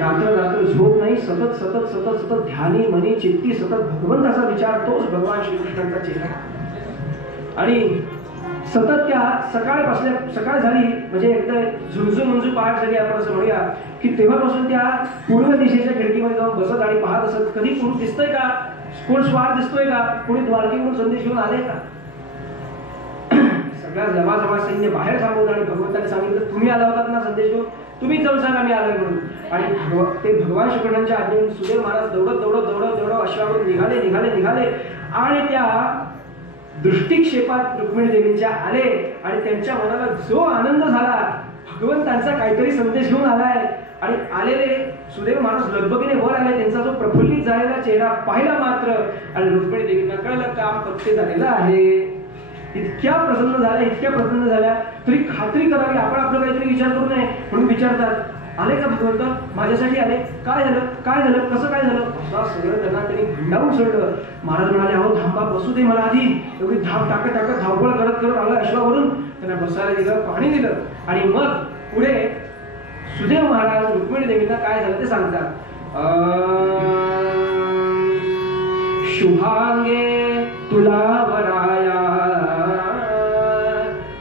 रात्र झोप नाही, सतत ध्यानी मनी चित्ती सतत भगवंताचा विचार, तोच भगवान श्रीकृष्णांचा चेहरा. आणि सतत त्या सकाळ झाली म्हणजे एकदा झुंजू पहाट झाली आपण असं म्हणूया की तेव्हापासून त्या पूर्व दिशेच्या खिडकीमध्ये जाऊन बसत आणि पाहत असत, कधी कोण दिसतंय का, कोण स्वार दिसतोय का, कोणी द्वारकेहून संदेश घेऊन आले का. सगळा जमा सैन्य बाहेर थांबवलं आणि भगवंताने सांगितलं, तुम्ही आला होतात ना संदेश घेऊन, तुम्ही जाऊन सांगा मी आलोय म्हणून. आणि ते भगवान श्रीकृष्णांच्या आज्ञेने सुदेव महाराज दौडत अश्वावरून निघाले आणि त्या दृष्टिक्षेपात रुक्मिणी देवींच्या आले. आणि त्यांच्या मनाला जो आनंद झाला, भगवंतांचा काहीतरी संदेश घेऊन आलाय. आणि आलेले सुदेव महाराज लगबगीने वर आले. त्यांचा जो प्रफुल्लित झालेला चेहरा पाहिला मात्र आणि रुक्मिणी देवींना कळलं काम पत्ते झालेलं आहे. इतक्या प्रसन्न झाल्या तरी खात्री करावी, आपण आपलं काहीतरी विचार करू नये म्हणून विचारतात, आले का भगवंत, माझ्यासाठी आले, काय झालं कसं काय झालं, असा सगळं त्यांना त्यांनी भंडावून सोडलं. महाराज म्हणाले, अहो थांबा, बसू दे मला आधी. एवढी धाप टाकत धावपळ करत आला अश्वावरून. त्यांना बसायला दिलं, पाणी दिलं. आणि मग पुढे सुदेव महाराज रुक्मिणी देवींना काय झालं ते सांगतात. शुभांगे तुला वराया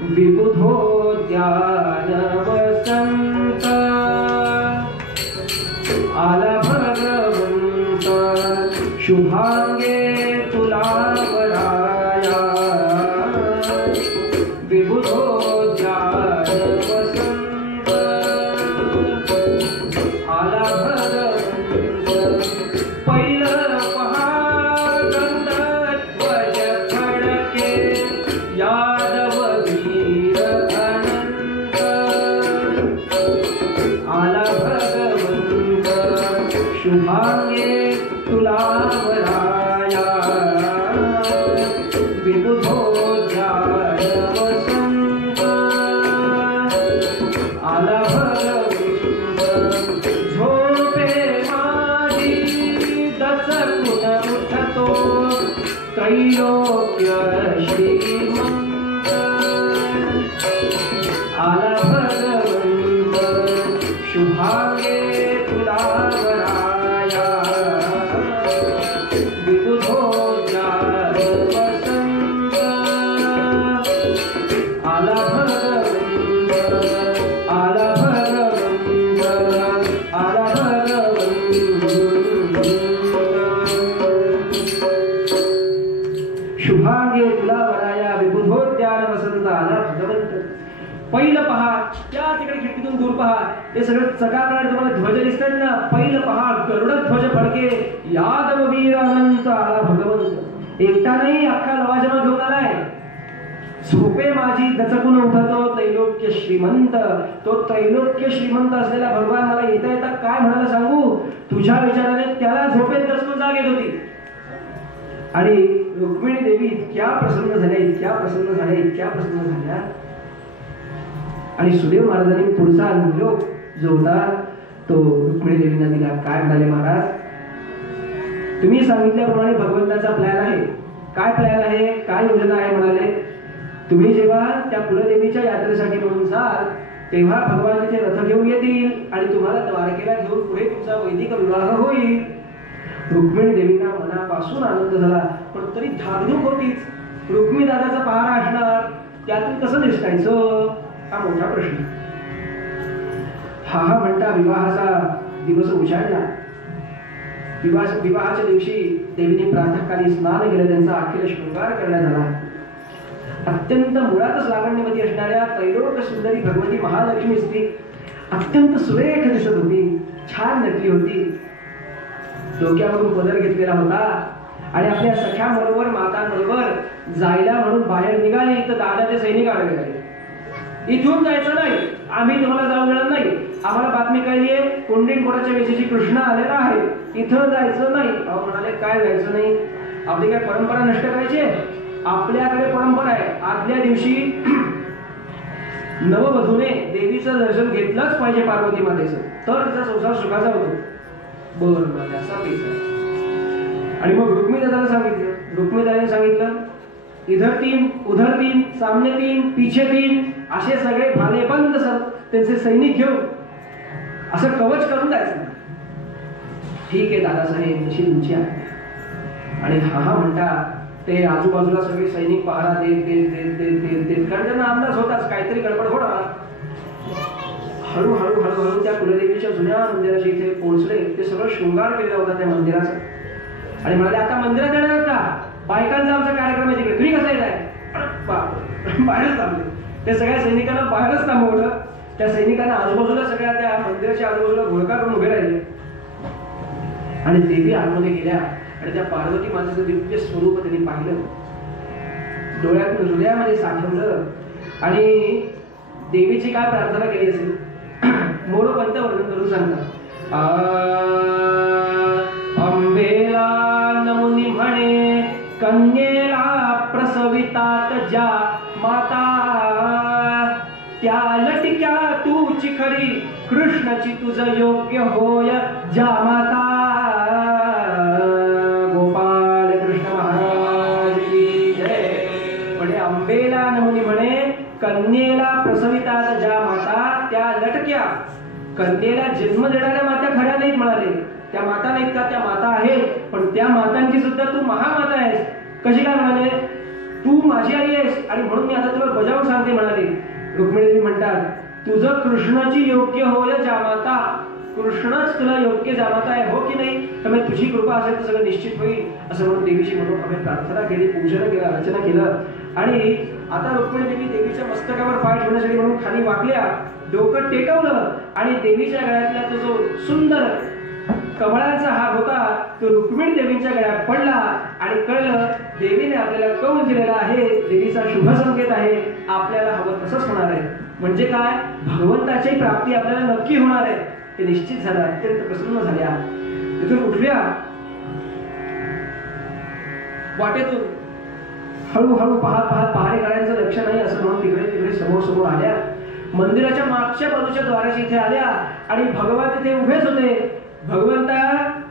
विबुधोद्यान वसंत शुभांगे तुला वराया विबुधोद्यान वसंत आला भगवंत पहिलं पहा गंधध्वज खडके यादव वीर अनंत आला भगवंत शुभांगे तुला वराया विबुधोद्यान वसंत आला भगवंत झोपे माझी दचकून उठतो त्रैलोक्य श्रीमंत आला भगवंत शुभांगे तुला वराया विबुधोद्यान वसंत आला भगवंत आला भगवंत आला भगवंत शुभांगे तुला वराया विबुधोद्यान वसंत आला भगवंत पहिलं पहा त्या तिकडे खिडकीतून दूर पहा ते सगळं चकाकणारे तुम्हाला ध्वज दिसतात ना पहिलं पहा गरुड ध्वज फडके यादव वीर अनंत आला भगवंत एकटा नाही अख्खा लवाजमा घेऊन आलाय झोपे माझी दचकून उठतो त्रैलोक्य श्रीमंत तो त्रैलोक्य श्रीमंत असलेला भगवान मला येता येता काय म्हणाला सांगू तुझ्या विचाराने त्याला झोपेत दचकून जाग येत होती आणि रुक्मिणी देवी इतक्या प्रसन्न झाल्या इतक्या प्रसन्न झाल्या इतक्या प्रसन्न झाल्या आणि सुदेव महाराजांनी पुढचा अनुभव जो होता तो रुक्मिणी देवींना दिला काय म्हणाले महाराज तुम्ही सांगितल्याप्रमाणे भगवंताचा प्लॅन आहे काय प्लॅन आहे काय योजना आहे म्हणाले तुम्ही जेव्हा त्या कुलदेवीच्या यात्रेसाठी म्हणून जाल तेव्हा भगवान तिथे रथ घेऊन येतील आणि तुम्हाला द्वारकेला घेऊन पुढे तुमचा वैदिक विवाह होईल रुक्मिणी देवींना मनापासून आनंद झाला पण तरी धाकधूक होतीच रुक्मिणी दादाचा पहारा असणार त्यातून कसं निसटायचं हा मोठा प्रश्न हा म्हणता विवाहाचा दिवस उजाडला विवाहाच्या दिवशी देवीने प्रातःकाली स्नान केलं त्यांचा अखिल शृंगार करण्यात आला अत्यंत मुळातच लावण्यवती असणाऱ्या त्रैलोक सुंदरी भगवती महालक्ष्मी स्त्री अत्यंत सुरेख दिसत होती छान नटली होती डोक्यावरून पदर घेतलेला होता आणि आपल्या सख्यांबरोबर मातांबरोबर जायला म्हणून बाहेर निघाली तर दादाचे सैनिक आडवे झाले इथून जायचं नाही आम्ही तुम्हाला जाऊ देणार नाही आम्हाला बातमी कळली आहे कोंडीणकोटाच्या वेशीची कृष्ण आलेला आहे इथं जायचं नाही अहो म्हणाले काय जायचं नाही आपली काय परंपरा नष्ट करायची आपल्याकडे परंपरा आहे आदल्या दिवशी नववधूने देवीचं दर्शन घेतलंच पाहिजे पार्वती मातेचं तर तिचा संसार सुखाचा होतो बरं असा पैसा आणि मग रुक्मिणीदादाला सांगितलं इधर तीन उधर तीन सामने तीन पीछे तीन असे सगळे भालेबंद त्यांचे सैनिक घेऊन असं कवच करून जायचं ठीक आहे दादासाहेब तशी तुमची आहे आणि हा म्हणता ते आजूबाजूला सगळे सैनिक पहारा देत कारण त्यांना अंदाज होताच काहीतरी गडबड होणार हळूहळू त्या कुलदेवीच्या जुन्या मंदिराच्या इथे पोहोचले ते सगळं शृंगार केलेला होता त्या मंदिराचा आणि म्हणाले आता मंदिरात येणार का बायकांचा आमचा कार्यक्रम आहे तिकडे तुम्ही कसं येत आहे बाहेरच थांबले त्या सगळ्या सैनिकांना बाहेरच थांबवलं त्या सैनिकांना आजूबाजूला सगळ्या त्या मंदिराच्या आजूबाजूला घोळका करून उभे राहिले आणि देवी आतमध्ये गेल्या आणि त्या पार्वती मातेचं दिव्य स्वरूप त्यांनी पाहिलं डोळ्यातून हृदयामध्ये साठवलं आणि देवीची काय प्रार्थना केली असेल मोरोपंत वर्णन करून सांगतात अंबेला नमुनी म्हणे कन्येला प्रसवितात ज्या माता त्या लटिक्या तूची खरी कृष्णाची तुझ योग्य होय ज्या माता गोपाल कृष्ण महाराज की जय म्हणे अंबेला नमुनी म्हणे कन्येला प्रसवितात ज्या माता त्या लटक्या कन्येला जन्म देणाऱ्या माता खऱ्या नाहीत म्हणाले त्या माता नाहीत का त्या माता आहेत पण त्या मातांची सुद्धा तू महामाता आहेस कशी काय म्हणाले तू माझी आई आहेस आणि म्हणून मी आता तुला बजावून सांगते म्हणाले रुक्मिणी म्हणतात तुझं कृष्णाची योग्य होय ज्या माता कृष्णच तुला योग्य जाणत आहे, हो की नाही? त्यामुळे तुझी कृपा असेल तर सगळं निश्चित होईल असं म्हणून देवीशी म्हणून आम्ही प्रार्थना केली, पूजन केलं, अर्चना केलं. आणि आता रुक्मिणी देवी देवीच्या मस्तकावर पाय ठेवण्यासाठी म्हणून खाली वाकल्या, डोकं टेकवलं आणि देवीच्या गळ्यातला तो जो सुंदर कमळाचा हार होता तो रुक्मिणी देवीच्या गळ्यात पडला आणि कळलं देवीने आपल्याला कौल दिलेला आहे, देवीचा शुभ संकेत आहे, आपल्याला हवं तसंच होणार आहे. म्हणजे काय, भगवंताची प्राप्ती आपल्याला नक्की होणार आहे हे निश्चित झालं. अत्यंत प्रसन्न झाल्या. तिथून उठल्या, वाटेतून हळूहळू पाहत पाहत पहारेकरांचं लक्ष नाही असं म्हणून तिकडे तिकडे समोर समोर आल्या. मंदिराच्या मागच्या बाजूच्या द्वाराशी इथे आल्या आणि भगवान तिथे उभेच होते. भगवंता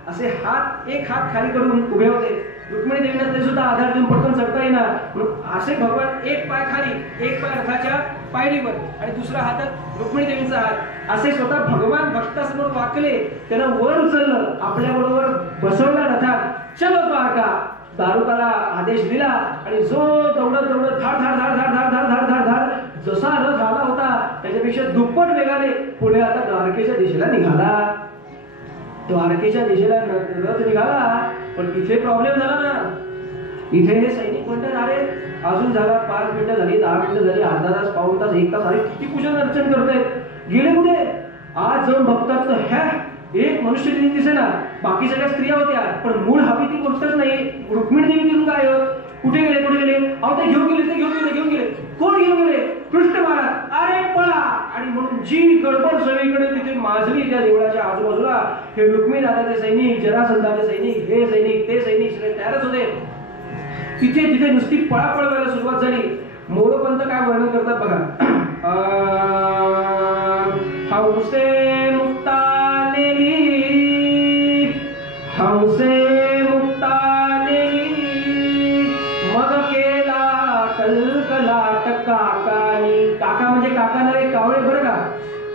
असे एक हात खाली करून उभे होते. रुक्मिणी देवीला ते सुद्धा आधार देऊन पटकन चढता येणार, असे भगवान एक पाय खाली, एक पाय रथाच्या पायरीवर आणि दुसऱ्या हातात रुक्मिणी देवीचा हात, असे स्वतः भगवान भक्तासमोर वाकले. त्यांना वर उचललं, आपल्या बरोबर बसवला रथात. चलो द्वारका, दारुकाला आदेश दिला आणि जो दौडत दौडत धाड धाड धाड धाड धाड धाड धाड धाड धाड जसा रथ आला होता त्याच्यापेक्षा दुप्पट वेगाने पुढे आता द्वारकेच्या दिशेला निघाला. द्वारकेच्या दिशेला रथ निघाला, पण इथे प्रॉब्लेम झाला ना. इथे हे सैनिक म्हणतात अरे अजून झाला 5 मिनिटं झाली, 10 मिनिटं झाली, अर्धा तास, पाऊण तास, 1 तास, अरे किती पूजन अर्चन करतायत, गेले कुठे? आज जाऊन बघतात तर ह्या एक मनुष्य देवी दिसेना, बाकी सगळ्या स्त्रिया होत्या, पण मूळ हवी ती गोष्टच नाही. रुक्मिणी देवी तिथून काय कुठे गेले कुठे गेले? अहो ते घेऊन गेले, ते घेऊन गेले. कोण घेऊन गेले? कृष्ण महाराज. अरे पळा. आणि म्हणून जी गडबड सगळीकडे तिथे माजली त्या देवळाच्या आजूबाजूला. हे रुक्मिणी दादाचे सैनिक, जरासंधाचे सैनिक, हे सैनिक ते सैनिक सगळे तयारच होते. तिथे तिथे नुसती पळापळ व्हायला सुरुवात झाली. मोरोपंत काय वर्णन करतात बघा. हौसे मुक्ता नेली, हौसे मुक्ता नेली, मग केला कलकलाट काकानी. काका म्हणजे काका नव्हे, कावळे बरं का.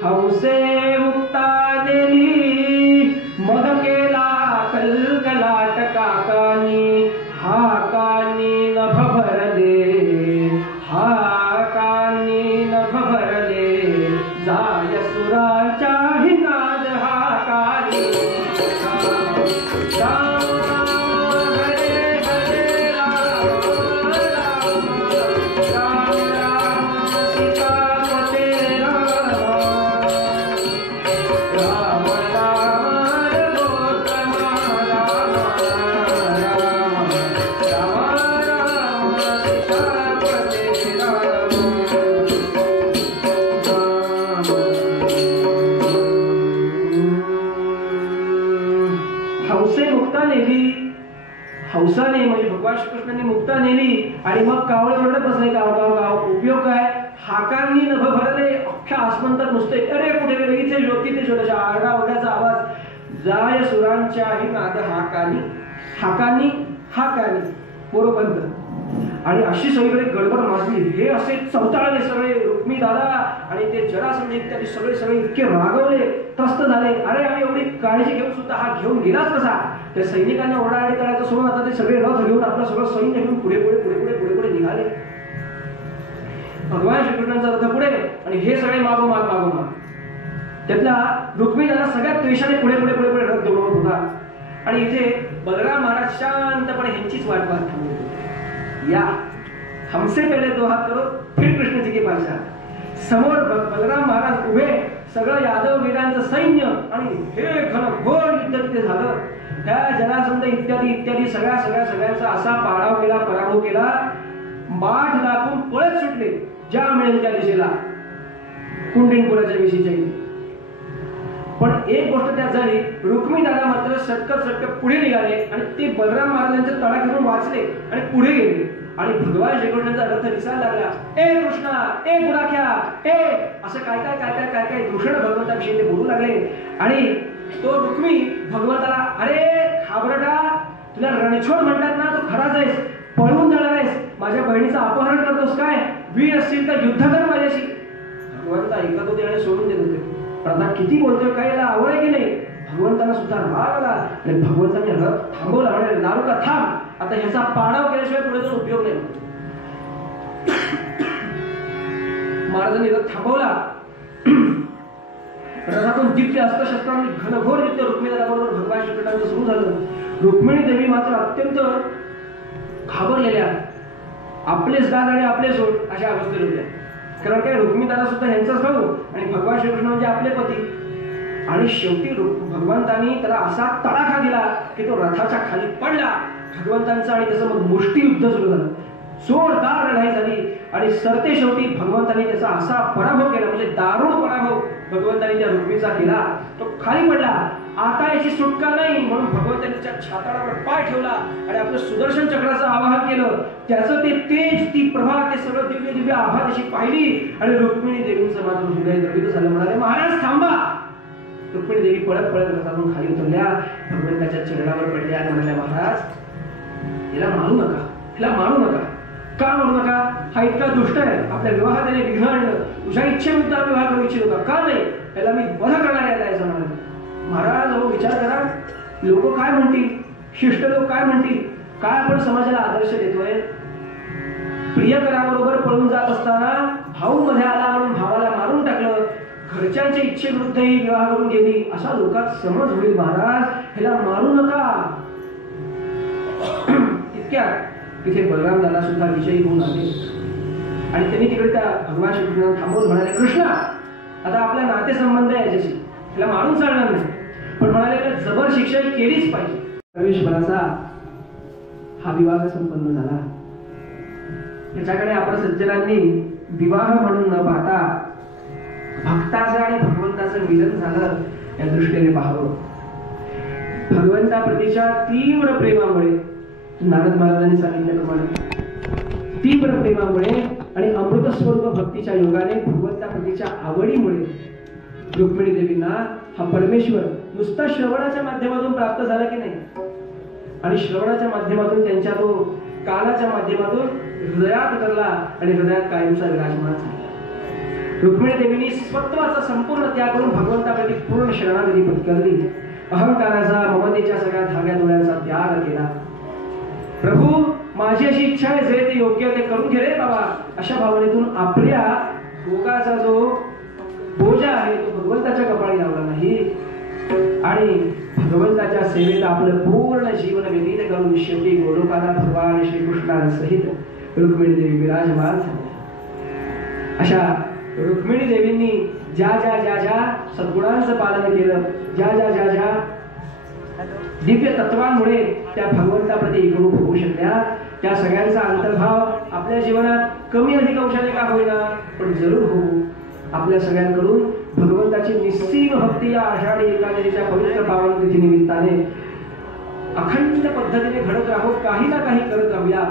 हौसे मुक्ता नेली, मग केला कलकलाट काकानी, हाकानी नभ भरले, हाकानी नभ भरले, जाय सुराच्या हिनाद हाकानी. हौसाने म्हणजे भगवान श्रीकृष्णांनी मुक्ता नेली आणि मग कावळे ओरडत बसले, गाव गाव गाव. उपयोग काय? हाकांनी नभ भरले. अख्ख्या आसमंतात नुसते अरे कुठे गेले, इथे शोध तिथे शोध, आरडा ओरड्याचा आवाज. जाय सुरांच्या ही नाद हाकानी, हाकानी हाकानी. मोरोपंत. आणि अशी सगळीकडे गडबड माजली. हे असे चवताळले सगळे, रुक्मी दादा आणि ते जरासंध इत्यादी सगळे सगळे इतके रागवले, त्रस्त झाले. अरे आम्ही एवढी काळजी घेऊन सुद्धा हा घेऊन गेलाच कसा? त्या सैनिकांना ओरडाआरडी करायचं सोडून आता ते सगळे रथ घेऊन आपलं सगळं सैन्य घेऊन पुढे पुढे पुढे पुढे पुढे पुढे निघाले. भगवान श्रीकृष्णांचा रथ पुढे आणि हे सगळे मागोमाग मागोमाग. त्यातला रुक्मी दादा सगळ्यात द्वेषाने पुढे पुढे पुढे पुढे रथ दौडवत होता. आणि इथे बलराम महाराज शांतपणे ह्यांचीच वाट पाहत थांबले होते. या हमसे पहिले 2 हात करो, फिर कृष्ण जी के पास जा. समोर बलराम महाराज उभे, सगळं यादव वीरांचं सैन्य आणि हे घनघोर युद्ध तिथे झालं. त्या जरासंध इत्यादी इत्यादी सगळ्यांचा असा पाडाव केला, पराभव केला. माठ दाखवून पळत सुटले ज्या मिळेल त्या दिशेला, कुंडिनपुराच्या विषयीच्या. पण एक गोष्ट त्यात झाली, रुक्मी दादा मात्र सटकत पुढे निघाले आणि ते बलराम महाराजांच्या तळा घेऊन वाचले आणि पुढे गेले. आणि भगवान श्रीकृष्णांचा रथ दिसायला लागला. ए कृष्णा, ए गुराख्या, ए असं काय काय काय काय काय काय दूषण भगवंताविषयी ते बोलू लागले. आणि तो रुक्मी भगवंताला, अरे खाबरटा, तुला रणछोड म्हणतात ना, तू खराच आहेस, पळून जाणार आहेस, माझ्या बहिणीचं अपहरण करतोस काय? वीर असतील तर युद्ध कर माझ्याशी. भगवंता ऐकत होते आणि सोडून देत होते. पण आता किती बोलतोय, काय याला आवड आहे की नाही? भगवंतांना सुद्धा राग आला आणि भगवंतांनी रथ थांबवला. म्हणजे दारुका थांब, आता ह्याचा पाडाव केल्याशिवाय पुढे जाऊन उपयोग नाही. महाराजांनी रथ थांबवला. रथातून दिव्य अस्त्रशस्त्रांनी घनघोर युद्ध रुक्मिणीबरोबर भगवान श्रीकृष्णांचं सुरू झालं. रुक्मिणी देवी मात्र अत्यंत घाबरलेल्या, आपलेच दाद आणि आपले सोड अशा अवस्थेत होत्या. कारण काय, रुक्मिणीदादा सुद्धा ह्यांचाच भाऊ आणि भगवान श्रीकृष्ण म्हणजे आपले पती. आणि शेवटी भगवंतांनी त्याला असा तडाखा दिला की तो रथाच्या खाली पडला. भगवंतांचं आणि त्याचं मग मुष्टी युद्ध सुरू झालं. जोरदार लढाई झाली आणि सरते शेवटी भगवंतांनी त्याचा असा पराभव केला, म्हणजे दारुण पराभव भगवंतांनी त्या रुक्मिणीचा केला. तो खाली पडला. आता याची सुटका नाही म्हणून भगवंतांनी त्याच्या छाताडावर पाय ठेवला आणि आपलं सुदर्शन चक्राचं आवाहन केलं. त्याचं ते तेज, ती प्रभा, ते सगळं दिव्य दिव्य आभा त्याची पाहिली आणि रुक्मिणी देवींचं मात्र हृदय द्रवित झालं. म्हणाले, महाराज थांबा. रुक्मिणी देवी पळत पळत रथातून खाली उतरल्या, भगवंताच्या चरणावर पडल्या आणि म्हणाल्या, महाराज याला मारू नका, याला मारू नका. का म्हणू नका? हा इतका दुष्ट आहे, आपल्या विवाहात त्याने विघ्न आणलं, तुझ्या इच्छेनुसार हा विवाह करू इच्छितो का नाही, याला मी वध करणार आहे यायचं म्हणाले. महाराज अहो विचार करा, लोक काय म्हणतील, शिष्ट लोक काय म्हणतील, काय आपण समाजाला आदर्श देतोय. प्रियकराबरोबर पळून जात असताना भाऊ मध्ये आला म्हणून भावाला मारून टाकलं, घरच्यांच्या इच्छेविरुद्ध ही विवाह करून गेली, असा लोकात समज होईल. महाराज ह्याला मारू नका. इतक्यात तिथे बलराम दादा सुद्धा विजयी होऊन आले आणि त्यांनी तिकडे त्या भगवान श्रीकृष्णांना थांबवून म्हणाले, कृष्णा आता आपला नातेसंबंध आहे याच्याशी, त्याला मारून चालणार नाही, पण म्हणाले जबर शिक्षा केलीच पाहिजे. प्रवेशभराचा हा विवाह संपन्न झाला. त्याच्याकडे आपण सज्जनांनी विवाह म्हणून न पाहता भक्ताचं आणि भगवंताचं मिलन झालं या दृष्टीने पाहावं. भगवंताप्रतीच्या तीव्र प्रेमामुळे, नारद महाराजांनी सांगितल्याप्रमाणे तीव्र प्रेमामुळे आणि अमृत स्वरूप भक्तीच्या योगाने, भगवंताप्रतीच्या आवडीमुळे रुक्मिणी देवींना हा परमेश्वर नुसता श्रवणाच्या माध्यमातून प्राप्त झाला की नाही, आणि श्रवणाच्या माध्यमातून त्यांच्या तो कानाच्या माध्यमातून हृदयात उतरला आणि हृदयात कायमचा विराजमान झाला. रुक्मिणी देवींनी स्वत्वाचा संपूर्ण त्याग करून भगवंताप्रती पूर्ण शरणागती पत्करली. अहंकाराचा, ममतेच्या सगळ्या धाग्या डोळ्यांचा त्याग केला. प्रभू माझी अशी इच्छा आहे, जे ते योग्य ते करून घे रे बाबा, अशा भावनेतून आपल्या भोगाचा जो बोजा आहे तो भगवंताच्या कपाळी लावला नाही आणि भगवंताच्या सेवेत आपलं पूर्ण जीवन व्यतीत करून शेवटी गोलोकाला भगवान श्रीकृष्णांसहित रुक्मिणी देवी विराजमान झाल्या. अशा रुक्मिणी देवींनी ज्या ज्या ज्या ज्या सद्गुणांचं पालन केलं, ज्या ज्या ज्या ज्या दिव्य तत्वांमुळे त्या भगवंताप्रती एकरूप होऊ शकल्या, त्या सगळ्यांचा अंतर्भाव आपल्या जीवनात कमी अधिक अंशाने का होईना पण जरूर होऊ. आपल्या सगळ्यांकडून भगवंताची निस्सीम भक्ती या आषाढी एकादशीच्या पवित्र पावन तिथी निमित्ताने अखंड पद्धतीने घडत राहू, काही ना काही करत राहूया,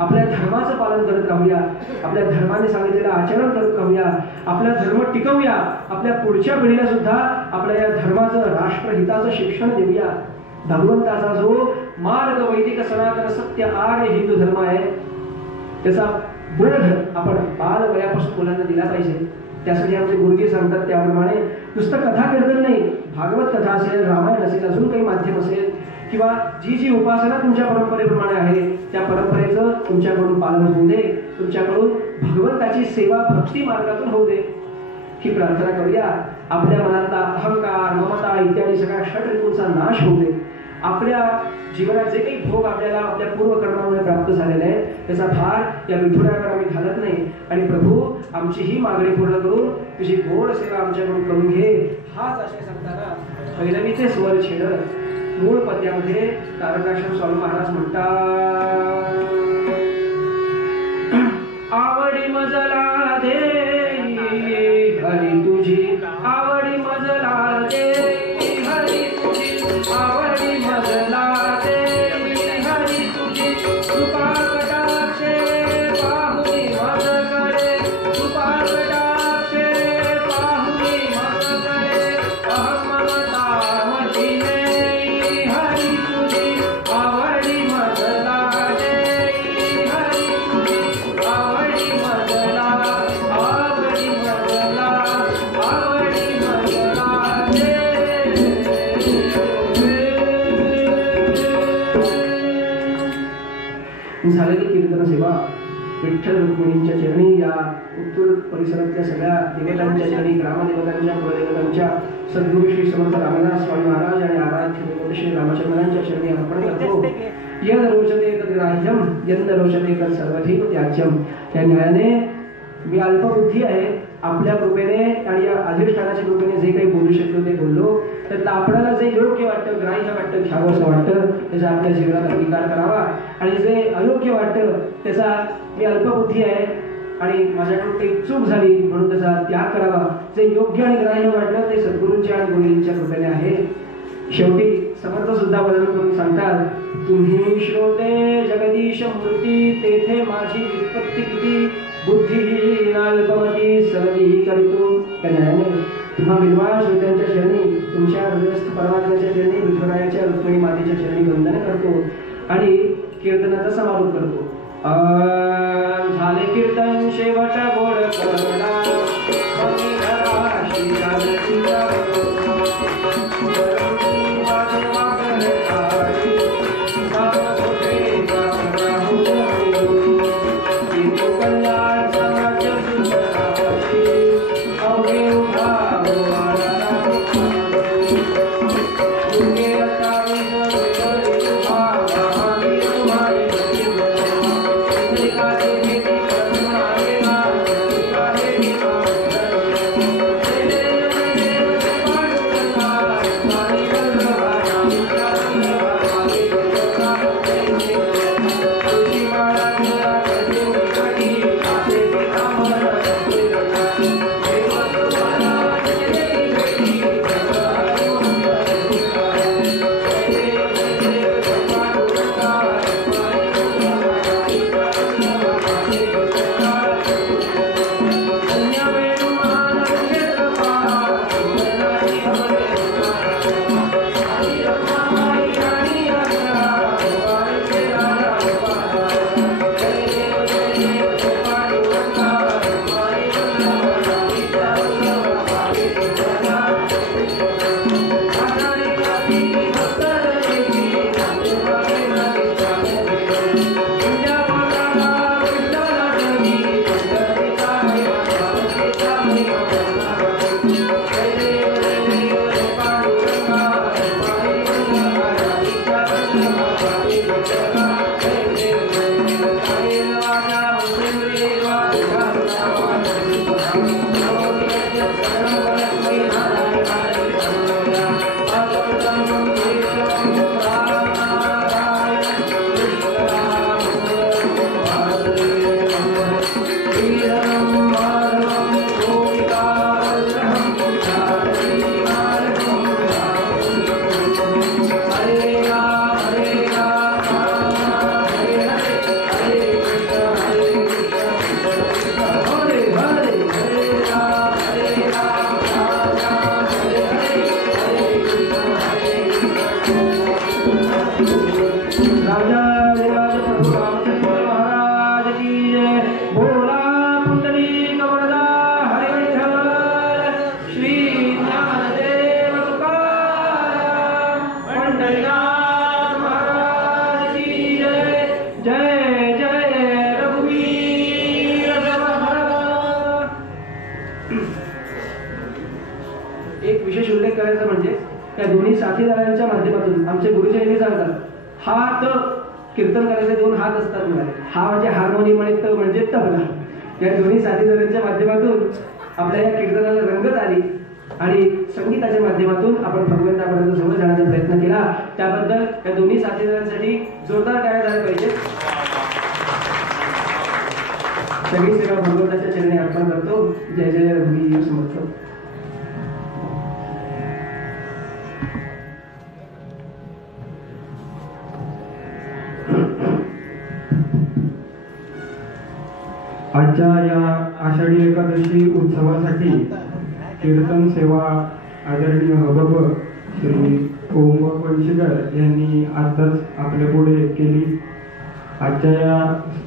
आपल्या धर्माचं पालन करत राहूया, आपल्या धर्माने सांगितलेलं आचरण करत राहूया, आपला धर्म टिकवूया, आपल्या पुढच्या पिढीला सुद्धा आपल्या या धर्माचं, राष्ट्रहिताचं शिक्षण देऊया. भगवंताचा जो मार्ग, वैदिक सनातन सत्य आर्य हिंदू धर्म आहे, त्याचा बोध आपण बालवयापासून मुलांना दिला पाहिजे. त्यासाठी आमचे गुरुजी सांगतात त्याप्रमाणे नुसतं कथा कीर्तन नाही, भागवत कथा असेल, रामायण असेल, अजून काही माध्यम असेल किंवा जी जी उपासना तुमच्या परंपरेप्रमाणे आहे त्या परंपरेचं तुमच्याकडून पालन होऊ दे, तुमच्याकडून भगवंताची सेवा भक्ती मार्गातून होऊ दे ही प्रार्थना करूया. आपल्या मनातला अहंकार, ममता इत्यादी सगळ्या षट ऋतूंचा नाश होऊ दे. आपल्या जीवनात जे काही भोग आपल्याला आपल्या पूर्वकर्मामुळे प्राप्त झालेला आहे त्याचा भार या विठुरायावर आम्ही घालत नाही आणि प्रभू आमची ही मागणी पूर्ण करून तुझी गोड सेवा आमच्याकडून करून घे. हाच आशय सांगताना पैलवीचे स्वर छेड मूळ पद्यामध्ये तारकाश्रम स्वामी महाराज म्हणतात, आवडी मजला दे हरी तुझी, आवडी मजला दे हरी तुझी, आवडी मजला दे हरी तुझी, कृपा कटाक्षे पाहुनी माझकडे, कृपा कटाक्षे पाहुनी माझकडे, अहम ममता मधिने हरी तुझी, आवडी मजला दे हरी तुझी, आवडी मजला, आवडी मजला, आवडी मजला दे. झालेली कीर्तन सेवा विठ्ठल रुक्मिणींच्या चरणी या उत्तूर परिसरातल्या सगळ्या देवतांच्या चरणी, ग्रामदेवतांच्या, कुलदेवतांच्या सद्गुरू श्री समर्थ रामदास स्वामी महाराज आणि आराध्य दैवत श्री रामचंद्रांच्या चरणी अर्पण करतो. यद रोचते तद्ग्राह्यम, यन्न रोचते तत् सर्वधैव त्याज्यम. त्या न्यायाने मी अल्पबुद्धी आहे, आपल्या कृपेने आणि या अधिष्ठानाच्या कृपेने जे काही बोलू शकलो ते बोललो. तर आपल्याला जे योग्य वाटतं, ग्राह्य वाटतं, घ्यावंसं वाटतं त्याचा आपल्या जीवनात अंगीकार करावा. आणि जे अयोग्य वाटतं त्याचा मी अल्पबुद्धी आहे आणि माझ्याकडून काही चूक झाली म्हणून त्याचा त्याग करावा. जे योग्य आणि ग्राह्य वाटलं ते सद्गुरूंच्या आणि गुरुजींच्या कृपेने आहे. शेवटी समर्थ सुद्धा वर्णन करून सांगतात, तुम्ही श्रोते जगदीश मूर्ती, तेथे माझी वित्पत्ती किती, बुद्धी अल्पमती सलती करितो. तुम्हा विद्वान श्रोत्यांच्या चरणी, तुमच्या हृदयस्थ परमात्म्याच्या चरणी, विठ्ठलाच्या रुक्मिणी मातेच्या चरणी वंदन करतो आणि कीर्तनाचा समारोप करतो. झाले कीर्तन शेवट गोड करला, एक विशेष उल्लेख करायचा म्हणजे त्या दोन्ही साथीदारांच्या माध्यमातून आमचे गुरुजी नेहमी सांगतात, हात कीर्तन करायचे दोन हात असतात म्हणाले. हा म्हणजे हार्मोनियम आणि त म्हणजे तबला. या दोन्ही साथीदारांच्या माध्यमातून आपल्या या कीर्तनाला रंगत आली आणि संगीताच्या माध्यमातून आपण भगवंतापर्यंत जवळ जाण्याचा प्रयत्न केला. त्याबद्दल या दोन्ही साथीदारांसाठी जोरदार टाळ्या झाल्या पाहिजे. सगळी सेवा भगवंताच्या चरणी अर्पण करतो. जय जय रघुवीर समर्थ. आजच्या या आषाढी एकादशी उत्सवासाठी कीर्तन सेवा आदरणीय हबब श्री ओम वंशीकर यांनी आताच आपल्या पुढे केली. आजच्या या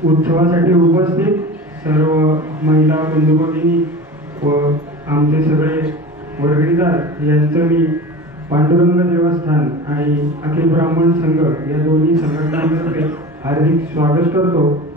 उत्सवासाठी उपस्थित सर्व महिला बंधू भगिनी व आमचे सगळे वर्गणीदार यांचं मी पांडुरंग देवस्थान आणि अखिल ब्राह्मण संघ या दोन्ही संघटनांतर्फे हार्दिक स्वागत करतो.